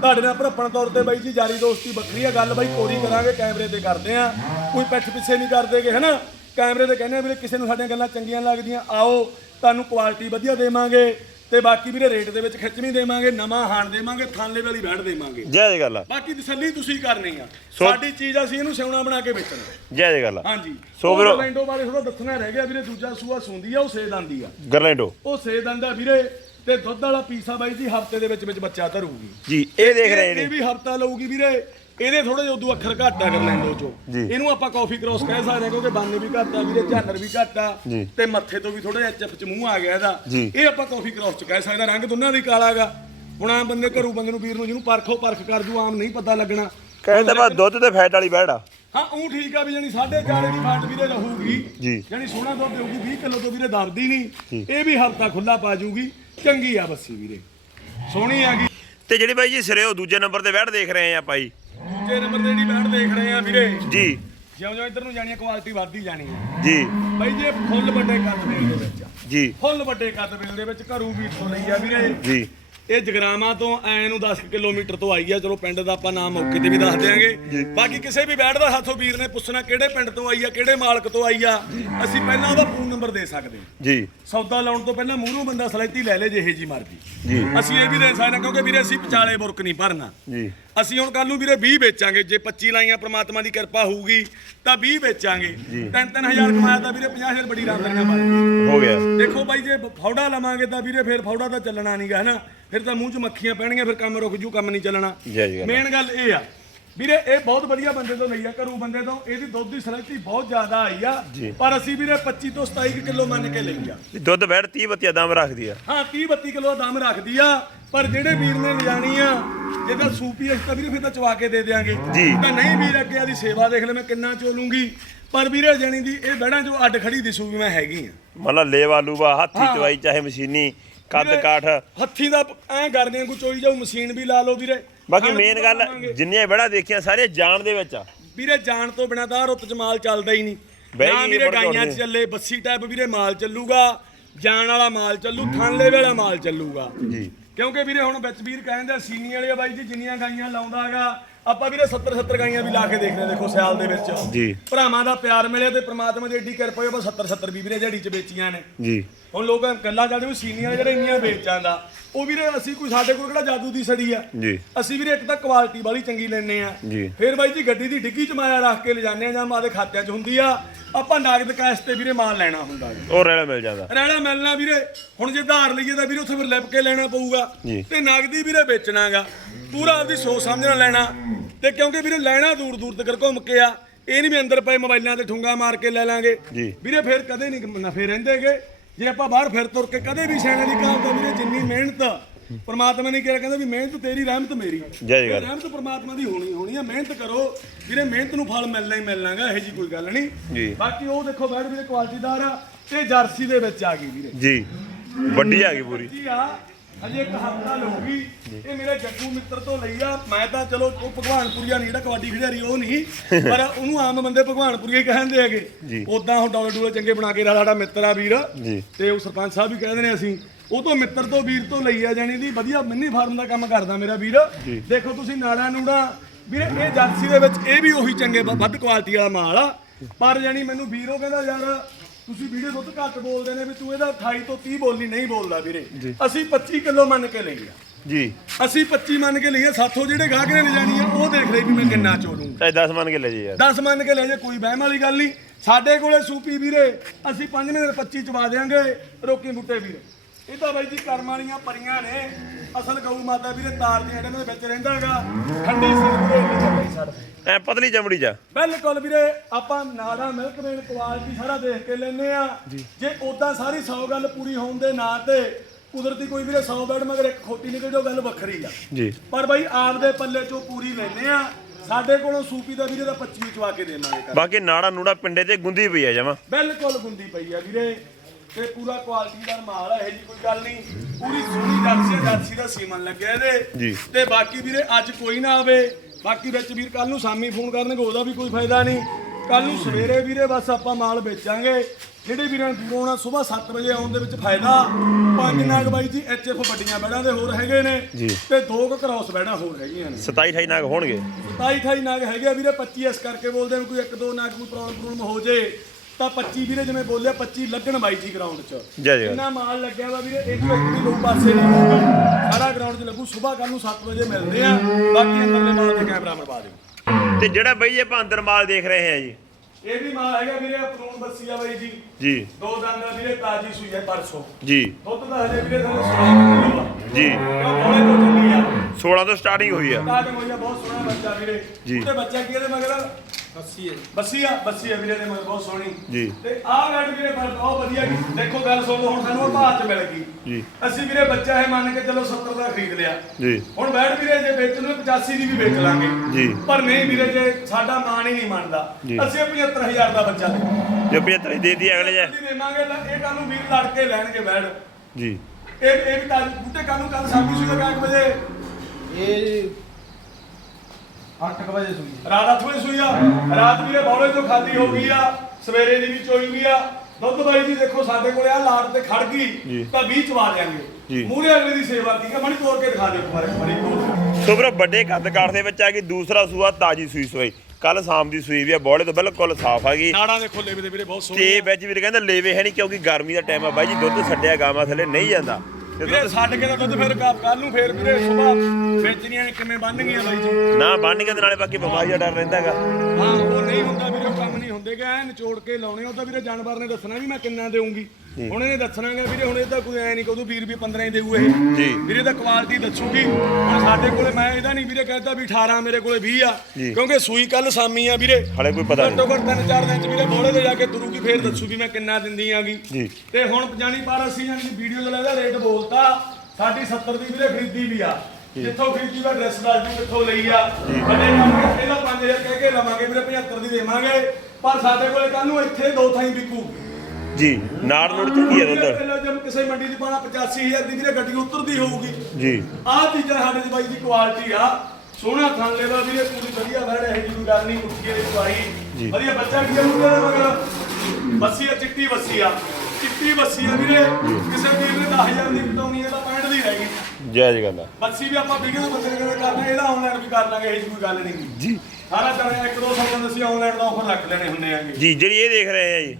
ਤੁਹਾਡੇ ਨਾਲ ਭਰਪਣ ਤੌਰ ਤੇ ਬਾਈ ਜੀ ਯਾਰੀ ਦੋਸਤੀ ਵੱਖਰੀ ਆ ਗੱਲ ਬਾਈ ਕੋਰੀ ਕਰਾਂਗੇ ਕੈਮਰੇ ਤੇ ਕਰਦੇ ਆ। ਕੋਈ ਪਿੱਠ ਪਿੱਛੇ ਨਹੀਂ ਕਰਦੇਗੇ ਹਨਾ? ਕੈਮਰੇ ਤੇ ਕਹਿੰਦੇ ਆ ਵੀਰੇ ਕਿਸੇ ਨੂੰ ਸਾਡੀਆਂ ਗੱਲਾਂ ਚੰਗੀਆਂ ਲੱਗਦੀਆਂ ਆਓ ਤੁਹਾਨੂੰ ਕੁਆਲਿਟੀ ਵਧੀਆ ਦੇਵਾਂਗੇ। ਤੇ ਬਾਕੀ ਵੀਰੇ ਰੇਟ ਦੇ ਵਿੱਚ ਖਿੱਚ ਨਹੀਂ ਦੇਵਾਂਗੇ ਨਵਾਂ ਹਾਣ ਦੇਵਾਂਗੇ ਥਾਲੇ ਵਾਲੀ ਬੈਠ ਦੇਵਾਂਗੇ। ਜਾਇਜ਼ ਗੱਲ ਆ। ਬਾਕੀ ਤਸੱਲੀ ਤੁਸੀਂ ਕਰਨੀ ਆ। ਸਾਡੀ ਚੀਜ਼ ਅਸੀਂ ਇਹਨੂੰ ਸਿਉਣਾ ਬਣਾ ਕੇ ਵੇਚਣਾ। ਜਾਇਜ਼ ਗੱਲ ਆ। ਹਾਂਜੀ। ਸੋ ਵੀਰੋ- ਵੀਰੋ ਵਾਲੇ ਥੋੜਾ ਦੱਸਣਾ ਰਹਿ ਗਿਆ ਵੀਰੇ ਦੂਜਾ ਸੂਆ ਸੁੰਦੀ ਆ ਉਹ ਸੇ ਦੰਦੀ ਆ। ਗਰਲੈਂਡੋ। ਉਹ ਸੇ ਦੰਦਾ ਵੀਰੇ ਤੇ ਦੁੱਧ ਵਾਲਾ ਪੀਸਾ ਬਾਈ ਜੀ ਹਫ਼ਤੇ ਦੇ ਵਿੱਚ ਵਿੱਚ ਬੱਚਾ ਧਰੂਗੀ। ਜੀ ਇਹ ਦੇਖ ਰਹੇ ਇਹ ਨੇ ਵੀ ਹਫਤਾ ਲਊਗੀ ਵੀਰੇ ਇਹਦੇ ਥੋੜੇ ਜਿਹਾ ਉਦੋਂ ਅੱਖਰ ਘੱਟ ਆ ਕਰ ਲੈਂਦੋ ਚੋ। ਇਹਨੂੰ ਆਪਾਂ ਕਾਫੀ ਕ੍ਰੋਸ ਕਹਿ ਸਕਦੇ ਹਾਂ ਕਿਉਂਕਿ ਬਾਨੇ ਵੀ ਘੱਟ ਆ ਵੀਰੇ ਝਾਲਰ ਵੀ ਘੱਟ ਆ। ਤੇ ਮੱਥੇ ਤੋਂ ਵੀ ਥੋੜਾ ਜਿਹਾ ਐਚਐਫ ਚ ਮੂੰਹ ਆ ਗਿਆ ਇਹਦਾ। ਇਹ ਆਪਾਂ ਕਾਫੀ ਕ੍ਰੋਸ ਚ ਕਹਿ ਸਕਦੇ ਹਾਂ। ਰੰਗ ਦੋਨਾਂ ਦੀ ਕਾਲਾਗਾ ਹੁਣ ਆਮ ਬੰਦੇ ਘਰੂ ਬੰਦੇ ਨੂੰ ਵੀਰ ਨੂੰ ਜਿਹਨੂੰ ਪਰਖੋ ਪਰਖ ਕਰ ਜੂ ਆਮ ਨਹੀਂ ਪਤਾ ਲੱਗਣਾ। ਕਹਿੰਦੇ ਬਸ ਦੁੱਧ ਤੇ ਫੈਟ ਵਾਲੀ ਆ। ਹਾਂ ਉਹ ਠੀਕ ਆ ਵੀ ਜਾਨੀ 4.5 ਦੀ ਫਾਟ ਵੀਰੇ ਰਹੂਗੀ। ਜਾਨੀ ਸੋਹਣਾ ਦੁੱਧ ਦੇਊਗੀ 20 ਕਿਲੋ ਤੋਂ ਵੀਰੇ ਦਬਦੀ ਨਹੀਂ। ਇਹ ਵੀ ਹਫਤਾ ਖੁੱਲਾ ਪਾ ਜੂਗੀ। ਚੰਗੀ ਆ ਬੱਸੀ ਵੀਰੇ। ਸੋਹਣੀ ਆ ਗਈ ਤੇ ਜਿਹੜੀ ਬਾਈ ਜੀ ਸਿਰੇ ਉਹ ਦੂਜੇ ਨੰਬਰ ਤੇ ਬੈਡ ਦੇਖ ਰਹੇ ਆ ਆਪਾਂ ਜੀ। ਦੂਜੇ ਨੰਬਰ ਤੇ ਜਿਹੜੀ ਬੈਠ ਦੇਖ ਰਹੇ ਆ ਵੀਰੇ। ਜੀ। ਜਿਉਂ ਜਿਉਂ ਇੱਧਰ ਨੂੰ ਜਾਣੀ ਕੁਆਲਿਟੀ ਵੱਧਦੀ ਜਾਣੀ ਹੈ ਜੀ। ਬਾਈ ਜੇ ਫੁੱਲ ਵੱਡੇ ਕੱਦ ਦੇ ਵਿੱਚ। ਜੀ। ਫੁੱਲ ਵੱਡੇ ਕੱਦ ਦੇ ਵਿੱਚ ਘਰੂ ਵੀ ਤੋਂ ਲਈ ਆ ਵੀਰੇ। ਜੀ। ਇਹ ਜਗਰਾਵਾਂ ਤੋਂ ਐ ਨੂੰ 10 ਕਿਲੋਮੀਟਰ ਤੋਂ ਆਈ ਆ। ਚਲੋ ਪਿੰਡ ਦਾ ਆਪਾਂ ਨਾਮ ਮੌਕੇ ਤੇ ਵੀ ਦੱਸ ਦਿਆਂਗੇ। ਬਾਕੀ ਕਿਸੇ ਵੀ ਬੈਠ ਦਾ ਹੱਥੋਂ ਵੀਰ ਨੇ ਪੁੱਛਣਾ ਕਿਹੜੇ ਪਿੰਡ ਤੋਂ ਆਈ ਆ ਕਿਹੜੇ ਮਾਲਕ ਤੋਂ ਆਈ ਆ ਅਸੀਂ ਪਹਿਲਾਂ ਉਹਦਾ ਫੋਨ ਨੰਬਰ ਦੇ ਸਕਦੇ ਜੀ। ਸੌਦਾ ਲਾਉਣ ਤੋਂ ਪਹਿਲਾਂ ਮੂਹਰੋਂ ਬੰਦਾ ਸਲੈਤੀ ਲੈ ਲੇ ਜਿਹੇ ਜੀ ਮਰਜ਼ੀ। ਜੀ। ਅਸੀਂ ਇਹ ਵੀ ਦੇ ਸਕਦੇ ਕਿਉਂਕਿ ਵੀਰੇ ਅਸੀਂ ਵਿਚਾਲੇ ਬੁਰਕ ਨਹੀਂ ਭਰਨਾ। ਜੀ। ਅਸੀਂ ਹੁਣ ਕੱਲ ਨੂੰ ਵੀਰੇ 20 ਵੇਚਾਂਗੇ। ਜੇ 25 ਲਾਈਆਂ ਪ੍ਰਮਾਤਮਾ ਦੀ ਕਿਰਪਾ ਹੋਊਗੀ ਤਾਂ 20 ਵੇਚਾਂਗੇ। 3-3000 ਕਮਾਇਆ ਤਾਂ ਵੀਰੇ 50000 ਬੜੀ ਰਾਮਦਾਰੀ ਨਾਲ ਹੋ ਗਿਆ। ਦੇਖੋ ਬਾਈ ਜੇ ਫੌੜਾ ਲਵਾਂਗੇ ਤਾਂ ਵੀਰੇ ਫਿਰ ਫੌੜਾ ਤਾਂ ਚੱਲਣਾ ਨਹੀਂਗਾ ਹਨਾ? ਫਿਰ ਤਾਂ ਮੂੰਹ 'ਚ ਮੱਖੀਆਂ ਪੈਣਗੀਆਂ ਫਿਰ ਕੰਮ ਰੁਕ ਜੂ ਕੰਮ ਨਹੀਂ ਚੱਲਣਾ। ਜੈ ਜੀ। ਮੇਨ ਗੱਲ ਇਹ ਆ। ਵੀਰੇ ਇਹ ਬਹੁਤ ਵਧੀਆ ਬੰਦੇ ਤੋਂ ਲਈ ਆ ਘਰੂ ਬੰਦੇ ਤੋਂ। ਇਹਦੀ ਦੁੱਧ ਦੀ ਸਲੈਤੀ ਬਹੁਤ ਜ਼ਿਆਦਾ ਆਈ ਆ। ਜੀ। ਪਰ ਅਸੀਂ ਵੀਰੇ 25 ਤੋਂ 27 ਕਿਲੋ ਮੰਨ ਕੇ ਲਈ ਆ। ਦੁੱਧ ਬੈੜ 30 ਬੱਤੀਆ ਦਮ ਰੱਖਦੀ ਆ। ਹਾਂ 30 32 ਕਿਲੋ ਦਮ ਰੱਖਦੀ ਆ। ਪਰ ਜਿਹੜੇ ਵੀਰ ਨੇ ਲਿਜਾਣੀ ਆ ਜਿਹਦਾ ਸੂਪੀ ਇਸ ਤਾਂ ਵੀਰੇ ਫਿਰ ਤਾਂ ਚਵਾ ਕੇ ਦੇ ਦਿਆਂਗੇ। ਜੀ। ਤਾਂ ਨਹੀਂ ਵੀਰ ਅੱਗੇ ਆਦੀ ਸੇਵਾ ਦੇਖ ਲੈ ਮੈਂ ਕਿੰਨਾ ਚੋਲੂੰਗੀ। ਪਰ ਵੀਰੇ ਜਾਣੀ ਦੀ ਇਹ ਬਹਿੜਾਂ ਜੋ ਅੱਡ ਖੜੀ ਦਿਸੂ ਵੀ ਮੈਂ ਹੈਗੀ ਆ। ਮਤਲਬ ਲੇਵਾ ਲੂਵਾ ਹੱਥੀ। ਚਵਾਈ ਚਾਹੇ ਮਸ਼ੀਨੀ ਕੱਦ ਕਾਠ। ਹੱਥੀ ਦਾ ਐ ਕਰਦੇ ਆ ਕੋਈ ਚੋਈ ਜਾਊ ਮਸ਼ੀਨ ਵੀ ਲਾ ਲਓ ਵੀਰੇ। ਬਾਕੀ ਮੇਨ ਗੱਲ। ਜਿੰਨੀਆਂ ਬੜਾ ਦੇਖੀਆਂ ਸਾਰੇ ਜਾਣ ਦੇ ਵਿੱਚ ਆ। ਵੀਰੇ ਜਾਣ ਤੋਂ ਬਿਨਾ ਤਾਂ ਰੁੱਤ ਚ ਮਾਲ ਚੱਲਦਾ ਹੀ ਨਹੀਂ। ਨਾ ਵੀਰੇ ਗਾਈਆਂ ਚ। ਚੱਲੇ ਬੱਸੀ ਟਾਈਪ ਵੀਰੇ ਮਾਲ ਚੱਲੂਗਾ। ਜਾਣ ਵਾਲਾ ਮਾਲ ਚੱਲੂ ਥਾਂਲੇ ਵਾਲਾ ਮਾਲ ਚੱਲੂਗਾ। ਜੀ। ਕਿਉਂਕਿ ਵੀਰੇ ਹੁਣ ਵਿੱਚ ਵੀਰ ਕਹਿੰਦੇ ਸੀਨੀ ਵਾਲੇ ਬਾਈ ਜੀ ਜਿੰਨੀਆਂ ਗਾਈਆਂ ਲਾਉਂਦਾ ਹੈਗਾ ਆਪਾਂ ਵੀਰੇ 70 70 ਗਾਈਆਂ ਵੀ ਲਾ ਕੇ ਦੇਖਦੇ ਦੇਖੋ ਸਿਆਲ ਦੇ ਵਿੱਚ। ਜੀ। ਭਰਾਵਾਂ ਦਾ ਪਿਆਰ ਮਿਲਿਆ ਤੇ ਪ੍ਰਮਾਤਮਾ ਦੀ ਏਡੀ ਕਿਰਪਾ ਹੋਈ ਆਪਾਂ 70 70 ਵੀ ਵੀਰੇ ਦਿਹਾੜੀ ਚ ਵੇਚੀਆਂ ਨੇ। ਜੀ। ਹੁਣ ਲੋਕ ਗੱਲਾਂ ਚੱਲਦੇ ਵੀ ਸੀਨੀਅਰ ਜਿਹੜੇ ਇੰਨੀਆਂ ਵੇਚ ਜਾਂਦਾ ਉਹ ਵੀਰੇ ਅਸੀਂ ਕੋਈ ਸਾਡੇ ਕੋਲ ਕਿਹੜਾ ਜਾਦੂ ਦੀ ਸੜੀ ਆ? ਜੀ। ਅਸੀਂ ਵੀਰੇ ਇੱਕ ਤਾਂ ਕੁਆਲਿਟੀ ਵਾਲੀ ਚੰਗੀ ਲੈਨੇ ਆ। ਜੀ। ਫਿਰ ਬਾਈ ਜੀ ਗੱਡੀ ਦੀ ਡਿੱਗੀ ਚ ਮਾਇਆ ਰੱਖ ਕੇ ਲਿਜਾਨੇ ਆ ਜਾਂ ਮਾਦੇ ਖਾਤਿਆਂ ਚ ਹੁੰਦੀ ਆ ਆਪਾਂ ਨਗਦ ਕੈਸ਼ ਤੇ ਵੀਰੇ ਮਾਲ ਲੈਣਾ ਹੁੰਦਾ ਜੀ। ਉਹ ਰੇਲਾ ਮਿਲ ਜਾਂਦਾ। ਰਹਿਣਾ ਮਿਲਣਾ ਵੀਰੇ ਹੁਣ ਜੇ ਧਾਰ ਲਈਏ ਤਾਂ ਵੀਰੇ ਉੱਥੇ ਫਿਰ ਲਿਪ ਕੇ ਲੈਣਾ ਪਊਗਾ। ਤੇ ਨਗਦੀ ਵੀਰੇ ਵੇਚਣਾਗਾ। ਪੂਰਾ ਆਪਦੀ ਸੋਚ ਸਮਝ ਨਾਲ ਲੈਣਾ। ਤੇ ਕਿਉਂਕਿ ਵੀਰੇ ਲੈਣਾ ਦੂਰ ਦੂਰ ਤੱਕ ਘੁੰਮ ਕੇ ਆ ਇਹ ਨਹੀਂ ਵੀ ਅੰਦਰ ਪਏ ਮੋਬਾਈਲਾਂ ਤੇ ਠੁੰਗਾ ਮਾਰ ਕੇ ਲੈ ਲਾਂਗੇ। ਵੀਰੇ ਫਿਰ ਕਦੇ ਨਹੀਂ ਨਫੇ ਰਹਿੰਦੇਗੇ। ਜੇ ਆਪਾਂ ਬਾਹਰ ਫਿਰ ਤੁਰ ਕੇ ਕਦੇ ਵੀ ਸਿਆਣੇ ਦੀ ਕਹਾਵਤ ਆ ਵੀਰੇ ਜਿੰਨੀ ਮਿਹਨਤ ਪਰਮਾਤਮਾ ਨੇ ਕਿਹਾ ਕਹਿੰਦਾ ਵੀ ਮਿਹਨਤ ਤੇਰੀ ਰਹਿਮਤ ਮੇਰੀ। ਜੈ ਜੈ ਗੱਲ। ਰਹਿਮਤ ਪਰਮਾਤਮਾ ਦੀ ਹੋਣੀ ਹੋਣੀ ਆ ਮਿਹਨਤ ਕਰੋ। ਵੀਰੇ ਮਿਹਨਤ ਨੂੰ ਫਲ ਮਿਲਣਾ ਹੀ ਮਿਲਣਾਗਾ ਇਹੋ ਜੀ ਕੋਈ ਗੱਲ ਜੀ। ਨਹੀਂ ਬਾਕੀ ਉਹ ਦੇਖੋ ਬੈਡ ਵੀਰੇ ਕੁਆਲਿਟੀਦਾਰ ਆ ਤੇ ਜਰਸੀ ਦੇ ਵਿੱਚ ਆ ਗਈ ਵੀਰੇ। ਜੀ। ਵੱਡੀ ਆ ਗਈ ਪੂਰੀ। ਜੀ ਆ ਹਜੇ ਇੱਕ ਹਫਤਾ ਲਊਗੀ। ਇਹ ਮੇਰੇ ਜੱਗੂ ਮਿੱਤਰ ਤੋਂ ਲਈ ਆ। ਮੈਂ ਤਾਂ ਚਲੋ ਉਹ ਭਗਵਾਨਪੁਰੀਆ ਨਹੀਂ ਜਿਹੜਾ ਕਬੱਡੀ ਖਿਡਾਰੀ ਉਹ ਨਹੀਂ। ਪਰ ਉਹਨੂੰ ਆਮ ਬੰਦੇ ਭਗਵਾਨਪੁਰੀਆ ਹੀ ਕਹਿੰਦੇ ਹੈਗੇ। ਉਦਾਂ ਉਹ ਡੋਲੇ ਡੂਲੇ ਚੰਗੇ ਬਣਾ ਕੇ ਸਾਡਾ ਮਿੱਤਰ ਆ ਵੀਰ। ਤੇ ਉਹ ਸਰਪੰਚ ਸਾਹਿਬ ਵੀ ਕਹਿੰਦੇ ਨੇ ਅਸੀਂ। ਉਹ ਤੋਂ ਮਿੱਤਰ ਤੋਂ ਵੀਰ ਤੋਂ ਲਈ ਆ ਜਾਣੀ ਦੀ ਵਧੀਆ ਮਿੰਨੀ ਫਾਰਮ ਦਾ ਕੰਮ ਕਰਦਾ ਮੇਰਾ ਵੀਰ। ਦੇਖੋ ਤੁਸੀਂ ਨਾੜਾ ਨੂੜਾ। ਵੀਰੇ ਇਹ ਏਜੰਸੀ ਦੇ ਵਿੱਚ ਇਹ ਵੀ ਉਹੀ ਚੰਗੇ ਵੱਧ ਕੁਆਲਿਟੀ ਵਾਲਾ ਮਾਲ ਆ। ਪਰ ਜਾਣੀ ਮੈਨੂੰ ਵੀਰ ਉਹ ਕਹਿੰਦਾ ਯਾਰ ਤੁਸੀਂ ਵੀਡੀਓ ਦੁੱਧ ਘੱਟ ਬੋਲਦੇ ਨੇ ਵੀ ਤੂੰ ਇਹਦਾ 28 ਤੋਂ 30 ਬੋਲਣੀ ਨਹੀਂ ਬੋਲਦਾ ਵੀਰੇ। ਅਸੀਂ 25 ਕਿਲੋ ਮੰਨ ਕੇ ਲਈ ਆ। ਜੀ। ਅਸੀਂ 25 ਮੰਨ ਕੇ ਲਈਏ ਸਾਥੋਂ ਜਿਹੜੇ ਗਾਹਕ ਨੇ ਲਿਜਾਣੀ ਆ ਉਹ ਦੇਖ ਲਈ ਵੀ ਮੈਂ ਕਿੰਨਾ ਚੋਲੂੰ ਚਾਹੇ 10 ਮੰਨ ਕੇ ਲੈ ਜੀ ਯਾਰ। 10 ਮੰਨ ਕੇ ਲੈ ਜੇ ਕੋਈ ਵਹਿਮ ਵਾਲੀ ਗੱਲ ਨਹੀਂ। ਸਾਡੇ ਕੋਲੇ ਸੂਪੀ ਵੀਰੇ ਅਸੀਂ 5 ਮਹੀਨੇ 25 ਚਵਾ ਦੇਾਂਗੇ ਰੋਕੀ ਬੁੱਟੇ ਵੀਰੇ। ਇਹ ਤਾਂ ਬਾਈ ਜੀ ਕਰਮ ਵਾਲੀਆਂ ਪਰੀਆਂ ਨੇ। ਅਸਲ ਗਊ ਮਾਤਾ ਵੀਰੇ ਤਾਰ ਦੀਆਂ ਇਹਨਾਂ ਦੇ ਵਿੱਚ ਰਹਿੰਦਾ ਹੈਗਾ। ਠੰਡੀ ਸਿੰਘ ਵੀਰੇ ਛੱਡ ਐ ਪਤਲੀ ਚਮੜੀ ਜਾ ਬਿਲਕੁਲ ਵੀਰੇ ਆਪਾਂ ਨਾੜਾ ਮਿਲਕ ਮੇਨ ਕੁਆਲਿਟੀ ਸਾਰਾ ਦੇਖ ਕੇ ਲੈਨੇ ਆ। ਜੇ। ਉਦਾਂ ਸਾਰੀ 100 ਗੱਲ ਪੂਰੀ ਹੋਣ ਦੇ ਨਾਂ ਤੇ ਕੁਦਰਤੀ ਕੋਈ ਵੀਰੇ 100 ਬੈਡ ਮਗਰ ਇੱਕ ਖੋਟੀ ਨਿਕਲ ਜੋ ਗੱਲ ਵੱਖਰੀ ਆ। ਜੀ। ਪਰ ਬਾਈ ਆਪਦੇ ਪੱਲੇ ਚੋਂ ਪੂਰੀ ਲੈਨੇ ਆ। ਸਾਡੇ ਕੋਲੋਂ ਸੂਪੀ ਦਾ ਵੀਰੇ ਦਾ 25 ਚਵਾ ਕੇ ਦੇਵਾਂਗੇ ਬਾਕੀ ਨਾੜਾ ਨੂੜਾ ਪਿੰਡੇ ਤੇ ਗੁੰਦੀ ਪਈ ਆ ਜਮਾ। ਬਿਲਕੁਲ ਗੁੰਦੀ ਪਈ ਆ ਵੀਰੇ। ਤੇ ਪੂਰਾ ਕੁਆਲਿਟੀ ਦਾ ਮਾਲ ਆ ਇਹ ਜੀ ਕੋਈ ਗੱਲ ਨਹੀਂ। ਪੂਰੀ ਸੋਹਣੀ ਜਰਸੀ ਜਰਸੀ ਦਾ ਸੀਮਨ ਲੱਗਿਆ ਇਹਦੇ। ਜੀ। ਤੇ ਬਾਕੀ ਵੀਰੇ ਅੱਜ ਕੋਈ ਨਾ ਆਵੇ। ਬਾਕੀ ਵਿੱਚ ਵੀਰ ਕੱਲ ਨੂੰ ਸਾਮੀ ਫੋਨ ਕਰਨਗੇ ਉਹਦਾ ਵੀ ਕੋਈ ਫਾਇਦਾ ਨਹੀਂ। ਕੱਲ ਨੂੰ ਸਵੇਰੇ ਵੀਰੇ ਬਸ ਆਪਾਂ ਮਾਲ ਵੇਚਾਂਗੇ। ਜਿਹੜੇ ਵੀਰਾਂ ਦੂਰੋਂ ਆਉਣਾ ਸਵੇਰ 7 ਵਜੇ ਆਉਣ ਦੇ ਵਿੱਚ ਫਾਇਦਾ। ਪੰਜ ਨਾਗ ਬਾਈ ਜੀ ਐਚਐਫ ਵੱਡੀਆਂ ਬੈੜਾਂ ਦੇ ਹੋਰ ਹੈਗੇ ਨੇ। ਤੇ ਦੋ ਕੁ ਕ੍ਰਾਸ ਬੈੜਾਂ ਹੋਰ ਹੈਗੀਆਂ ਨੇ। 27 28 ਨਾਗ ਹੋਣਗੇ। 27 28 ਨਾਗ ਹੈਗੇ ਵੀਰੇ 25 ਇਸ ਕਰਕੇ ਬੋਲਦੇ ਨੇ ਕੋਈ ਇੱਕ ਦੋ ਨਾਗ ਕੋਈ ਪ੍ਰੋਬਲਮ ਹੋ ਜੇ। ਤਾਂ 25 ਵੀਰੇ ਜਿਵੇਂ ਬੋਲਿਆ 25 ਲੱਗਣ ਬਾਈ ਜੀ ਗਰਾਊਂਡ 'ਚ। ਜੈ ਜੈ। ਇੰਨਾ ਮਾਲ ਲੱਗਿਆ ਵਾ ਵੀਰੇ ਇੱਕ ਇੱਕ ਵੀ ਲੋਕ ਪਾਸੇ ਨਹੀਂ ਹੋਊਗਾ ਸਾਰਾ ਗਰਾਊਂਡ 'ਚ ਲੱਗੂ ਸਵੇਰ ਕੱਲ ਨੂੰ 7 ਵਜੇ ਮਿਲਦੇ ਆ। ਬਾਕੀ ਅੰਦਰਲੇ ਮਾਲ ਤੇ ਕੈਮਰਾ ਮਰਵਾ ਦਿਓ। ਤੇ ਜਿਹੜਾ ਬਈ ਇਹ ਅੰਦਰ ਮਾਲ ਦੇਖ ਰਹੇ ਆ ਜੀ। ਇਹ ਵੀ ਮਾਲ ਹੈਗਾ ਵੀਰੇ ਅਪਰੂਨ ਬੱਸੀ ਆ ਬਾਈ ਜੀ। ਜੀ। ਦੋ ਦੰਦ ਆ ਵੀਰੇ ਤਾਜੀ ਸੂਈ ਹੈ ਪਰਸੋਂ। ਜੀ। ਦੁੱਧ ਦਾ ਹਜੇ ਵੀਰੇ ਤੁਹਾਨੂੰ 16 ਕਿਲੋ ਆ ਜੀ। ਬੋਲੇ ਤੋਂ ਚੱਲੀ ਆ। 16 ਤੋਂ ਸਟਾਰਟਿੰਗ ਹੋਈ ਆ। ਕਾਟ ਹੋਇਆ ਬਹੁਤ ਸੋਹਣਾ ਬੱਚਾ ਵੀਰੇ। ਜੀ। ਤੇ ਬੱਚਾ ਕੀ ਇਹਦੇ ਮਗਰ? ਬੱਸੀ ਹੈ। ਬੱਸੀ ਆ ਬੱਸੀ ਆ ਵੀਰੇ ਦੇ ਮਗਰ ਬਹੁਤ ਸੋਹਣੀ। ਜੀ। ਤੇ ਆਹ ਬੈਡ ਵੀਰੇ ਪਰ ਬਹੁਤ ਵਧੀਆ ਜੀ। ਦੇਖੋ ਗੱਲ ਸੁਣੋ ਹੁਣ ਸਾਨੂੰ ਉਹ ਭਾਅ ਚ ਮਿਲ ਗਈ। ਜੀ। ਅਸੀਂ ਵੀਰੇ ਬੱਚਾ ਹੈ ਮੰਨ ਕੇ ਚਲੋ 70 ਦਾ ਖਰੀਦ ਲਿਆ। ਜੀ। ਹੁਣ ਬੈਡ ਵੀਰੇ ਜੇ ਵੇਚਣ ਨੂੰ 85 ਦੀ ਵੀ ਵੇਚ ਲਾਂਗੇ। ਜੀ। ਪਰ ਨਹੀਂ ਵੀਰੇ ਜੇ ਸਾਡਾ ਮਾਨ ਹੀ ਨਹੀਂ ਮੰਨਦਾ। ਅਸੀਂ 75000 ਦਾ ਬੱਚਾ ਦੇਵਾਂਗੇ ਜੋ 75 ਦੇ ਦੀ ਅਗਲੇ ਜੇ। ਦੇਵਾਂਗੇ ਇਹ ਕੱਲ ਨੂੰ ਵੀਰ ਲੜ ਕੇ ਲੈਣਗੇ ਬੈਡ ਜੀ। ਇਹ ਇਹ ਵੀ ਕੱਲ ਬੂਟੇ ਕੱਲ ਨੂੰ ਕੱਲ ਸਾਬੀ ਸੀ ਲਗਾ 1 ਵਜੇ। ਇਹ 8 ਵਜੇ ਸੂਈ ਰਾਤ ਅੱਠ ਵਜੇ ਸੂਈ ਆ। ਰਾਤ ਵੀਰੇ ਬੌਲੇ ਤੋਂ ਖਾਦੀ ਹੋ ਗਈ ਆ ਸਵੇਰੇ ਦੀ ਵੀ ਚੋਈ ਗਈ ਆ। ਦੁੱਧ ਬਾਈ ਜੀ ਦੇਖੋ ਸਾਡੇ ਕੋਲੇ ਆ ਲਾਟ ਤੇ ਖੜ ਜੀ। ਗਈ ਤਾਂ 20 ਚਵਾ ਜੀ। ਦਿਆਂਗੇ ਮੂਹਰੇ ਅਗਲੇ ਦੀ ਸੇਵਾ ਠੀਕ ਹੈ ਮਣੀ ਤੋੜ ਕੇ ਦਿਖਾ ਦਿਓ ਇੱਕ ਵਾਰ ਇੱਕ ਵਾਰੀ ਤੋੜ ਸੋ ਵੀਰੋ ਵੱਡੇ ਕੱਦ ਕਾਠ ਦੇ ਵਿੱਚ ਆ ਗਈ ਦੂਸਰਾ ਸੂਆ ਤਾਜੀ ਸੂਈ ਸੋਈ। ਕੱਲ ਸ਼ਾਮ ਦੀ ਸੂਈ ਵੀ ਆ ਬੋਲੇ ਤੋਂ ਬਿਲਕੁਲ ਸਾਫ਼ ਆ ਗਈ। ਨਾੜਾਂ ਦੇਖੋ ਲੇਵੇ ਦੇ ਵੀਰੇ ਬਹੁਤ ਸੋਹਣੇ ਤੇ ਵਿੱਚ ਵੀਰ ਕਹਿੰਦਾ ਲੇਵੇ ਹੈ ਨਹੀਂ ਕਿਉਂਕਿ ਗਰਮੀ ਦਾ ਟਾਈਮ ਆ ਬਾਈ ਜੀ ਦੁੱਧ ਛੱਡਿਆ ਗਾਵਾਂ ਥੱਲੇ ਨਹੀਂ ਜਾਂਦਾ। ਵੀਰੇ ਛੱਡ ਕੇ ਤਾਂ ਦੁੱਧ ਫਿਰ ਕੱਲ ਨੂੰ ਫੇਰ ਵੀਰੇ ਸਵੇਰ ਵੇਚਣੀਆਂ ਕਿਵੇਂ ਬੰਨ ਗਈਆਂ ਬਾਈ ਜੀ? ਨਾ ਬੰਨ ਕੇ ਤੇ ਨਾਲੇ ਬਾਕੀ ਬਿਮਾਰੀ ਦਾ ਡਰ ਰਹਿੰਦਾ ਹੈਗਾ। ਹਾਂ ਉਹ ਨਹੀਂ ਹੁੰਦਾ ਵੀਰੇ ਉਹ ਕੰਮ ਨਹੀਂ ਹੁੰਦੇ ਕਿ ਐ ਨਿਚੋੜ ਕੇ ਲਾਉਣੇ ਉਹ ਤਾਂ ਵੀਰੇ ਜਾਨਵਰ ਨੇ ਦੱਸਣਾ ਵੀ ਮੈਂ ਕਿੰਨਾ ਦੇਊਂਗੀ। ਹੁਣ ਇਹਨੇ ਦੱਸਣਾਗਾ ਵੀਰੇ ਹੁਣ ਇਹ ਤਾਂ ਕੋਈ ਐ ਨਹੀਂ ਕਹਦੂ ਵੀਰ ਵੀ 15 ਹੀ ਦੇਊ ਇਹ। ਜੀ। ਵੀਰੇ ਤਾਂ ਕੁਆਲਿਟੀ ਦੱਸੂਗੀ। ਹੁਣ ਸਾਡੇ ਕੋਲੇ ਮੈਂ ਇਹਦਾ ਨਹੀਂ ਵੀਰੇ ਕਹਿੰਦਾ ਵੀ 18 ਮੇਰੇ ਕੋਲੇ 20 ਆ। ਕਿਉਂਕਿ ਸੂਈ ਕੱਲ ਸਾਮੀ ਆ ਵੀਰੇ। ਹਲੇ ਕੋਈ ਪਤਾ ਘੱਟੋ ਨਹੀਂ। ਘੱਟ ਤਿੰਨ ਚਾਰ ਦਿਨ ਚ ਵੀਰੇ ਬੋਲੇ ਤੇ ਜਾ ਕੇ ਤੁਰੂਗੀ। ਫੇਰ ਦੱਸੂਗੀ ਮੈਂ ਕਿੰਨਾ ਦਿੰਦੀ ਆਗੀ ਜੀ। ਤੇ ਹੁਣ ਜਾਨੀ ਪਰ ਅਸੀਂ ਜਾਨੀ ਵੀਡੀਓ ਦਾ ਇਹਦਾ ਰੇਟ ਬੋਲਤਾ ਸਾਡੀ 70 ਦੀ ਵੀਰੇ ਖਰੀਦੀ ਵੀ ਆ। ਜਿੱਥੋਂ ਖਰੀਦੀ ਦਾ ਐਡਰੈਸ ਦੱਸ ਦੂ ਕਿੱਥੋਂ ਲਈ ਆ। ਵੱਡੇ ਕੰਮ ਕੇ ਇਹਦਾ 5000 ਕਹਿ ਕੇ ਲਵਾਂਗੇ ਵੀਰੇ 75 ਦੀ ਦੇਵਾਂਗੇ। ਪਰ ਸਾਡੇ ਕੋਲੇ ਕੱਲ ਨੂੰ ਇੱਥੇ ਦੋ ਥਾਈ ਵਿਕੂ। ਜੀ ਨਾੜ ਨੂੜ ਚੰਗੀ ਹੈ ਦੁੱਧ। ਜਦ ਕਿਸੇ ਮੰਡੀ ਦੀ ਪਾਣਾ 85000 ਦੀ ਵੀਰੇ ਗੱਡੀ ਉਤਰਦੀ ਹੋਊਗੀ। ਜੀ। ਆਹ ਚੀਜ਼ਾਂ ਸਾਡੇ ਦੀ ਬਾਈ ਦੀ ਕੁਆਲਿਟੀ ਆ। ਸੋਹਣਾ ਥਣ ਲੈਵਾ ਵੀਰੇ ਪੂਰੀ ਵਧੀਆ ਵੜ ਹੈ ਜੀ ਕੋਈ ਗੱਲ ਨਹੀਂ ਉੱਠੀ ਦੀ ਦਵਾਈ ਵਧੀਆ ਬੱਚਾ ਕੀ ਮੁੰਡੇ ਦਾ ਮਗਰ। ਬੱਸੀ ਆ ਚਿੱਟੀ ਬੱਸੀ ਆ। ਚਿੱਟੀ ਬੱਸੀ ਆ ਵੀਰੇ। ਕਿਸੇ ਵੀਰ ਨੇ 10000 ਦੀ ਕਟਾਉਣੀ ਇਹਦਾ 65 ਦੀ ਰਹਿ ਗਈ। ਜਾਇਜ਼ ਗੱਲ ਆ ਬੱਸੀ ਵੀ ਆਪਾਂ ਵੀਡੀਓ ਬੰਦੇ ਨੇ ਕਿਵੇਂ ਕਰਨਾ ਇਹਦਾ ਆਨਲਾਈਨ ਵੀ ਕਰ ਲਾਂਗੇ ਇਹ 'ਚ ਕੋਈ ਗੱਲ ਨਹੀਂ। ਜੀ। ਸਾਰਾ ਤਰ੍ਹਾਂ ਇੱਕ ਦੋ ਸਾਲਾਂ ਅਸੀਂ ਆਨਲਾਈਨ ਦਾ ਆਫਰ ਰੱਖ ਲੈਣੇ ਹੁੰਦੇ ਆਂਗੇ ਜੀ ਜਿਹੜੀ ਇਹ ਦੇਖ ਰਹੇ ਆ ਜੀ।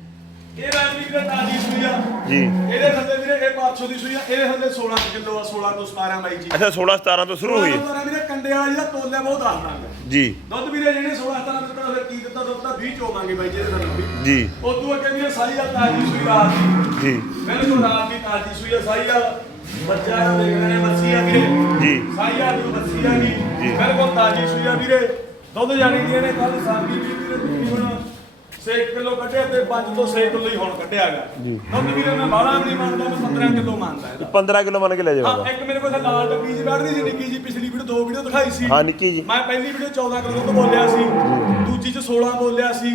ਇਹ ਰਾਜਵੀਰ ਦੇ ਤਾਜੀ ਸੂਈ ਆ। ਜੀ। ਇਹਦੇ ਥੱਲੇ ਵੀਰੇ ਇਹ 500 ਦੀ ਸੂਈ ਆ। ਇਹਦੇ ਥੱਲੇ 16 ਕਿਲੋ ਆ 16 ਤੋਂ 17 ਬਾਈ ਜੀ। ਅੱਛਾ 16 17 ਤੋਂ ਸ਼ੁਰੂ ਹੋਈ। ਵੀਰੇ ਵੀਰੇ ਕੰਡੇ ਵਾਲਾ ਜਿਹੜਾ ਤੋਲਿਆ ਬਹੁਤ ਦੱਸ ਦਾਂਗੇ। ਜੀ। ਦੁੱਧ ਵੀਰੇ ਜਿਹਨੇ 16 17 ਦਿੱਤਾ ਫਿਰ ਕੀ ਦਿੱਤਾ ਦੁੱਧ ਤਾਂ 20 ਚੋਵਾਂਗੇ ਬਾਈ ਜੀ ਇਹਦੇ ਨਾਲ ਜੀ। ਉਦੋਂ ਅੱਗੇ ਵੀਰੇ ਸਾਈ ਆ ਤਾਜੀ ਸੂਈ ਰਾਤ ਦੀ। ਜੀ। ਬਿਲਕੁਲ ਰਾਤ ਦੀ ਤਾਜੀ ਸੂਈ ਆ ਸਾਈ ਆ ਬੱਚਾ ਆ ਦੇਖ ਰਹੇ ਨੇ ਮੱਛੀ ਆ ਵੀਰੇ। ਜੀ। ਸਾਈ ਆ ਦੀ ਮੱਛੀ ਆ ਜੀ। ਦੀ ਬਿਲਕੁਲ ਤਾਜੀ ਸੂਈ ਆ ਵੀਰੇ। ਦੁੱਧ ਜਾਣੀ ਦੀ ਇਹਨੇ ਕੱਲ ਸਾਂਗੀ ਵੀ ਵੀਰੇ ਤਕਰੀਬਨ 6 ਕਿਲੋ ਕੱਢਿਆ ਤੇ 5 ਤੋਂ 6 ਕਿਲੋ ਹੀ ਹੁਣ ਕੱਢਿਆ ਹੈਗਾ। ਦੁੱਧ ਵੀਰੇ ਮੈਂ ਬਾਹਲਾ ਵੀ ਨਹੀਂ ਮੰਨਦਾ ਮੈਂ 15 ਕਿਲੋ ਮੰਨਦਾ ਇਹਦਾ। 15 ਕਿਲੋ ਮੰਨ ਕੇ ਲੈ ਜਾਵਾਂਗਾ ਹਾਂ ਇੱਕ ਮੇਰੇ ਕੋਲ ਲਾਲ ਡੱਬੀ ਜੀ ਬੈਠਦੀ ਸੀ ਨਿੱਕੀ ਜੀ ਪਿਛਲੀ ਵੀਡੀਓ ਦੋ ਵੀਡੀਓ ਦਿਖਾਈ ਸੀ। ਹਾਂ ਨਿੱਕੀ ਜੀ ਮੈਂ ਪਹਿਲੀ ਵੀਡੀਓ 14 ਕਿਲੋ ਦੁੱਧ ਬੋਲਿਆ ਸੀ ਦੂਜੀ ਚ 16 ਬੋਲਿਆ ਸੀ।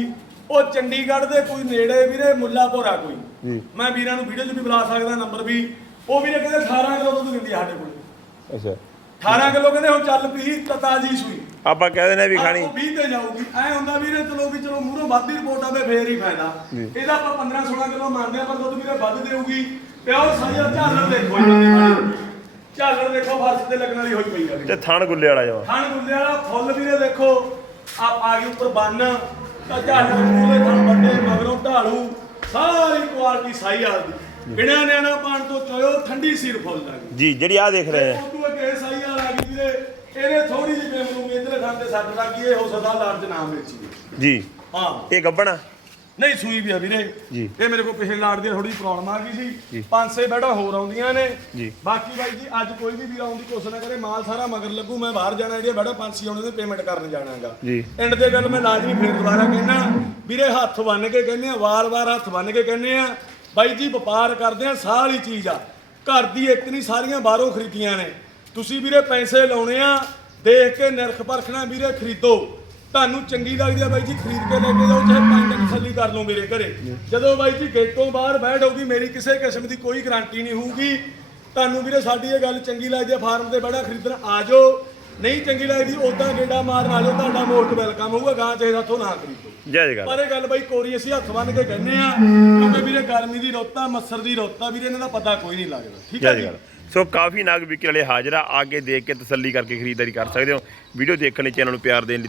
ਉਹ ਚੰਡੀਗੜ੍ਹ ਦੇ ਕੋਈ ਨੇੜੇ ਵੀਰੇ ਮੁੱਲਾਪੁਰ ਕੋਈ। ਜੀ। ਮੈਂ ਵੀਰਾਂ ਨੂੰ ਵੀਡੀਓ 'ਚ ਵੀ ਬੁਲਾ ਸਕਦਾ ਨੰਬਰ ਵੀ। ਉਹ ਵੀਰੇ ਕਹਿੰਦੇ 18 ਕਿਲੋ ਦੁੱਧ ਦਿੰਦੀ ਆ ਸਾਡੇ ਕੋਲ। ਅੱਛਾ। 18 ਕਿਲੋ ਕਹਿੰਦੇ ਹੁਣ ਚੱਲ ਪਈ ਤਾਂ ਤਾਜੀ ਸੂਈ। ਆਪਾਂ ਕਹਿ ਦਿੰਦੇ ਆ ਵੀ ਖਾਣੀ। ਉਹ 20 ਤੇ ਜਾਊਗੀ। ਐ ਹੁੰਦਾ ਵੀਰੇ ਚਲੋ ਵੀ ਚਲੋ ਮੂਹਰੋਂ ਵੱਧ ਦੀ ਰਿਪੋਰਟ ਆਵੇ ਫੇਰ ਹੀ ਫਾਇਦਾ। ਇਹਦਾ ਆਪਾਂ 15 16 ਕਿਲੋ ਮੰਨਦੇ ਆ ਪਰ ਦੁੱਧ ਵੀਰੇ ਵੱਧ ਦੇਊਗੀ। ਪਿਓ ਸਾਜਾ ਝਾਲਰ ਦੇਖੋ। ਝਾਲਰ ਦੇਖੋ ਫਰਸ਼ ਤੇ ਲੱਗਣ ਵਾਲੀ ਹੋਈ ਪਈ ਆ ਤੇ ਥਣ ਗੁੱਲੇ ਵਾਲਾ ਜਾਵਾ ਥਣ ਗੁੱਲੇ ਵਾਲਾ ਫੁੱਲ ਵੀਰੇ ਦੇਖੋ ਆ ਆ ਗਈ ਉੱਪਰ ਬੰਨ। ਤਾਂ ਝਾੜੂ ਮੂਲੇ ਥਣ ਵੱਡੇ ਮਗਰੋਂ ਢਾਲੂ। ਸਾਰੀ ਕੁਆਲਿਟੀ ਸਾਈ ਵਾਲ ਦੀ ਬਿਨਾਂ ਨਿਆਣਾ ਪਾਣ ਤੋਂ ਚੋਇਓ ਠੰਡੀ ਸੀਰ ਫੁੱਲ ਦਾ ਜੀ ਜਿਹੜੀ ਆ ਦੇਖ ਰਹੇ ਆ। ਉਦੋਂ ਸਾਈ ਵਾਲ ਆ ਗਈ ਵੀਰੇ। ਇਹਨੇ ਥੋੜੀ ਜਿਹੀ ਬੇਮ ਨੂੰ ਇਧਰ ਖਾਂ ਤੇ ਸੱਟ ਲੱਗੀ ਇਹ ਹੋ ਸਕਦਾ ਲਾਰਜ ਨਾਮ ਵਿੱਚ। ਜੀ। ਹਾਂ। ਇਹ ਗੱਬਣਾ ਨਹੀਂ ਸੂਈ ਵੀ ਆ ਵੀਰੇ। ਜੀ। ਇਹ ਮੇਰੇ ਕੋਲ ਪਿਛਲੇ ਲਾੜ ਦੀ ਥੋੜੀ ਪ੍ਰੋਬਲਮ ਆ ਗਈ। ਸੀ। ਪੰਜ ਛੇ ਬੈੜਾ ਹੋਰ ਆਉਂਦੀਆਂ ਨੇ। ਜੀ। ਬਾਕੀ ਬਾਈ ਜੀ ਅੱਜ ਕੋਈ ਵੀ ਵੀਰ ਆਉਣ ਦੀ ਕੋਸ਼ਿਸ਼ ਨਾ ਕਰੇ ਮਾਲ ਸਾਰਾ ਮਗਰ ਲੱਗੂ ਮੈਂ ਬਾਹਰ ਜਾਣਾ ਜਿਹੜੀਆਂ ਬੈੜਾ ਪੰਜ ਛੇ ਆਉਣੇ ਤੇ ਪੇਮੈਂਟ ਕਰਨ ਜਾਣਾਗਾ। ਜੀ। ਐਂਡ ਦੇ ਗੱਲ ਮੈਂ ਲਾਜ਼ਮੀ ਫੇਰ ਦੁਬਾਰਾ ਕਹਿਣਾ ਵੀਰੇ ਹੱਥ ਬੰਨ ਕੇ ਕਹਿੰਦੇ ਆ ਵਾਰ-ਵਾਰ ਹੱਥ ਬੰਨ ਕੇ ਕਹਿੰਦੇ ਆ ਬਾਈ ਜੀ, ਵਪਾਰ ਕਰਦੇ ਆ ਸਾਰੀ ਚੀਜ਼ ਆ। ਘਰ ਦੀ ਇੱਕ ਨਹੀਂ, ਸਾਰੀਆਂ ਬਾਹਰੋਂ ਖਰੀਦੀਆਂ ਨੇ। ਤੁਸੀਂ ਵੀਰੇ ਪੈਸੇ ਲਾਉਣੇ ਆ, ਦੇਖ ਕੇ ਨਿਰਖ ਪਰਖਣਾ ਵੀਰੇ, ਖਰੀਦੋ। ਤੁਹਾਨੂੰ ਚੰਗੀ ਲੱਗਦੀ ਆ ਬਾਈ ਜੀ, ਖਰੀਦ ਕੇ ਲੈ ਕੇ ਜਾਓ, ਚਾਹੇ ਪੰਜ ਦਿਨ ਤਸੱਲੀ ਕਰ ਲਓ ਮੇਰੇ ਘਰੇ। ਜਦੋਂ ਬਾਈ ਜੀ ਗੇਟੋਂ ਬਾਹਰ ਬੈਠ ਹੋਊਗੀ ਮੇਰੀ ਕਿਸੇ ਕਿਸਮ ਦੀ ਕੋਈ ਗਾਰੰਟੀ ਨਹੀਂ ਹੋਊਗੀ। ਤੁਹਾਨੂੰ ਵੀਰੇ ਸਾਡੀ ਇਹ ਗੱਲ ਚੰਗੀ ਲੱਗਦੀ ਆ, ਫਾਰਮ ਤੇ ਬੜਾ ਖਰੀਦਣ, ਆ ਜਾਓ। ਨਹੀਂ ਚੰਗੀ ਲੱਗਦੀ ਉਦਾਂ ਗੇੜਾ ਮਾਰਨ ਜਾਓ ਤੁਹਾਡਾ ਮੋਸਟ ਵੈਲਕਮ ਹੋਊਗਾ ਗਾਂ ਚਾਹੇ ਸਾਥੋਂ ਨਾ ਖਰੀਦੋ। ਪਰ ਇਹ ਗੱਲ ਬਾਈ ਕੋਰੀ ਅਸੀਂ ਹੱਥ ਬੰਨ ਕੇ ਕਹਿੰਦੇ ਆ ਕਿਉਂਕਿ ਵੀਰੇ ਗਰਮੀ ਦੀ ਰੁੱਤ ਮੱਸਰ ਦੀ ਰੁੱਤ ਵੀਰੇ ਇਹਨਾਂ ਦਾ ਪਤਾ ਕੋਈ ਨਹੀਂ ਲੱਗਦਾ। ਠੀਕ ਹੈ ਜੀ ਸੋ ਕਾਫੀ ਨਾਗ ਵਿਕਰ ਵਾਲੇ ਹਾਜ਼ਰ ਆ ਆ ਕੇ ਦੇਖ ਕੇ ਤਸੱਲੀ ਕਰਕੇ ਖਰੀਦਦਾਰੀ ਕਰ ਸਕਦੇ ਹੋ। ਵੀਡੀਓ ਦੇਖਣ ਲਈ ਚੈਨਲ ਨੂੰ ਪਿਆਰ ਦੇਣ ਲਈ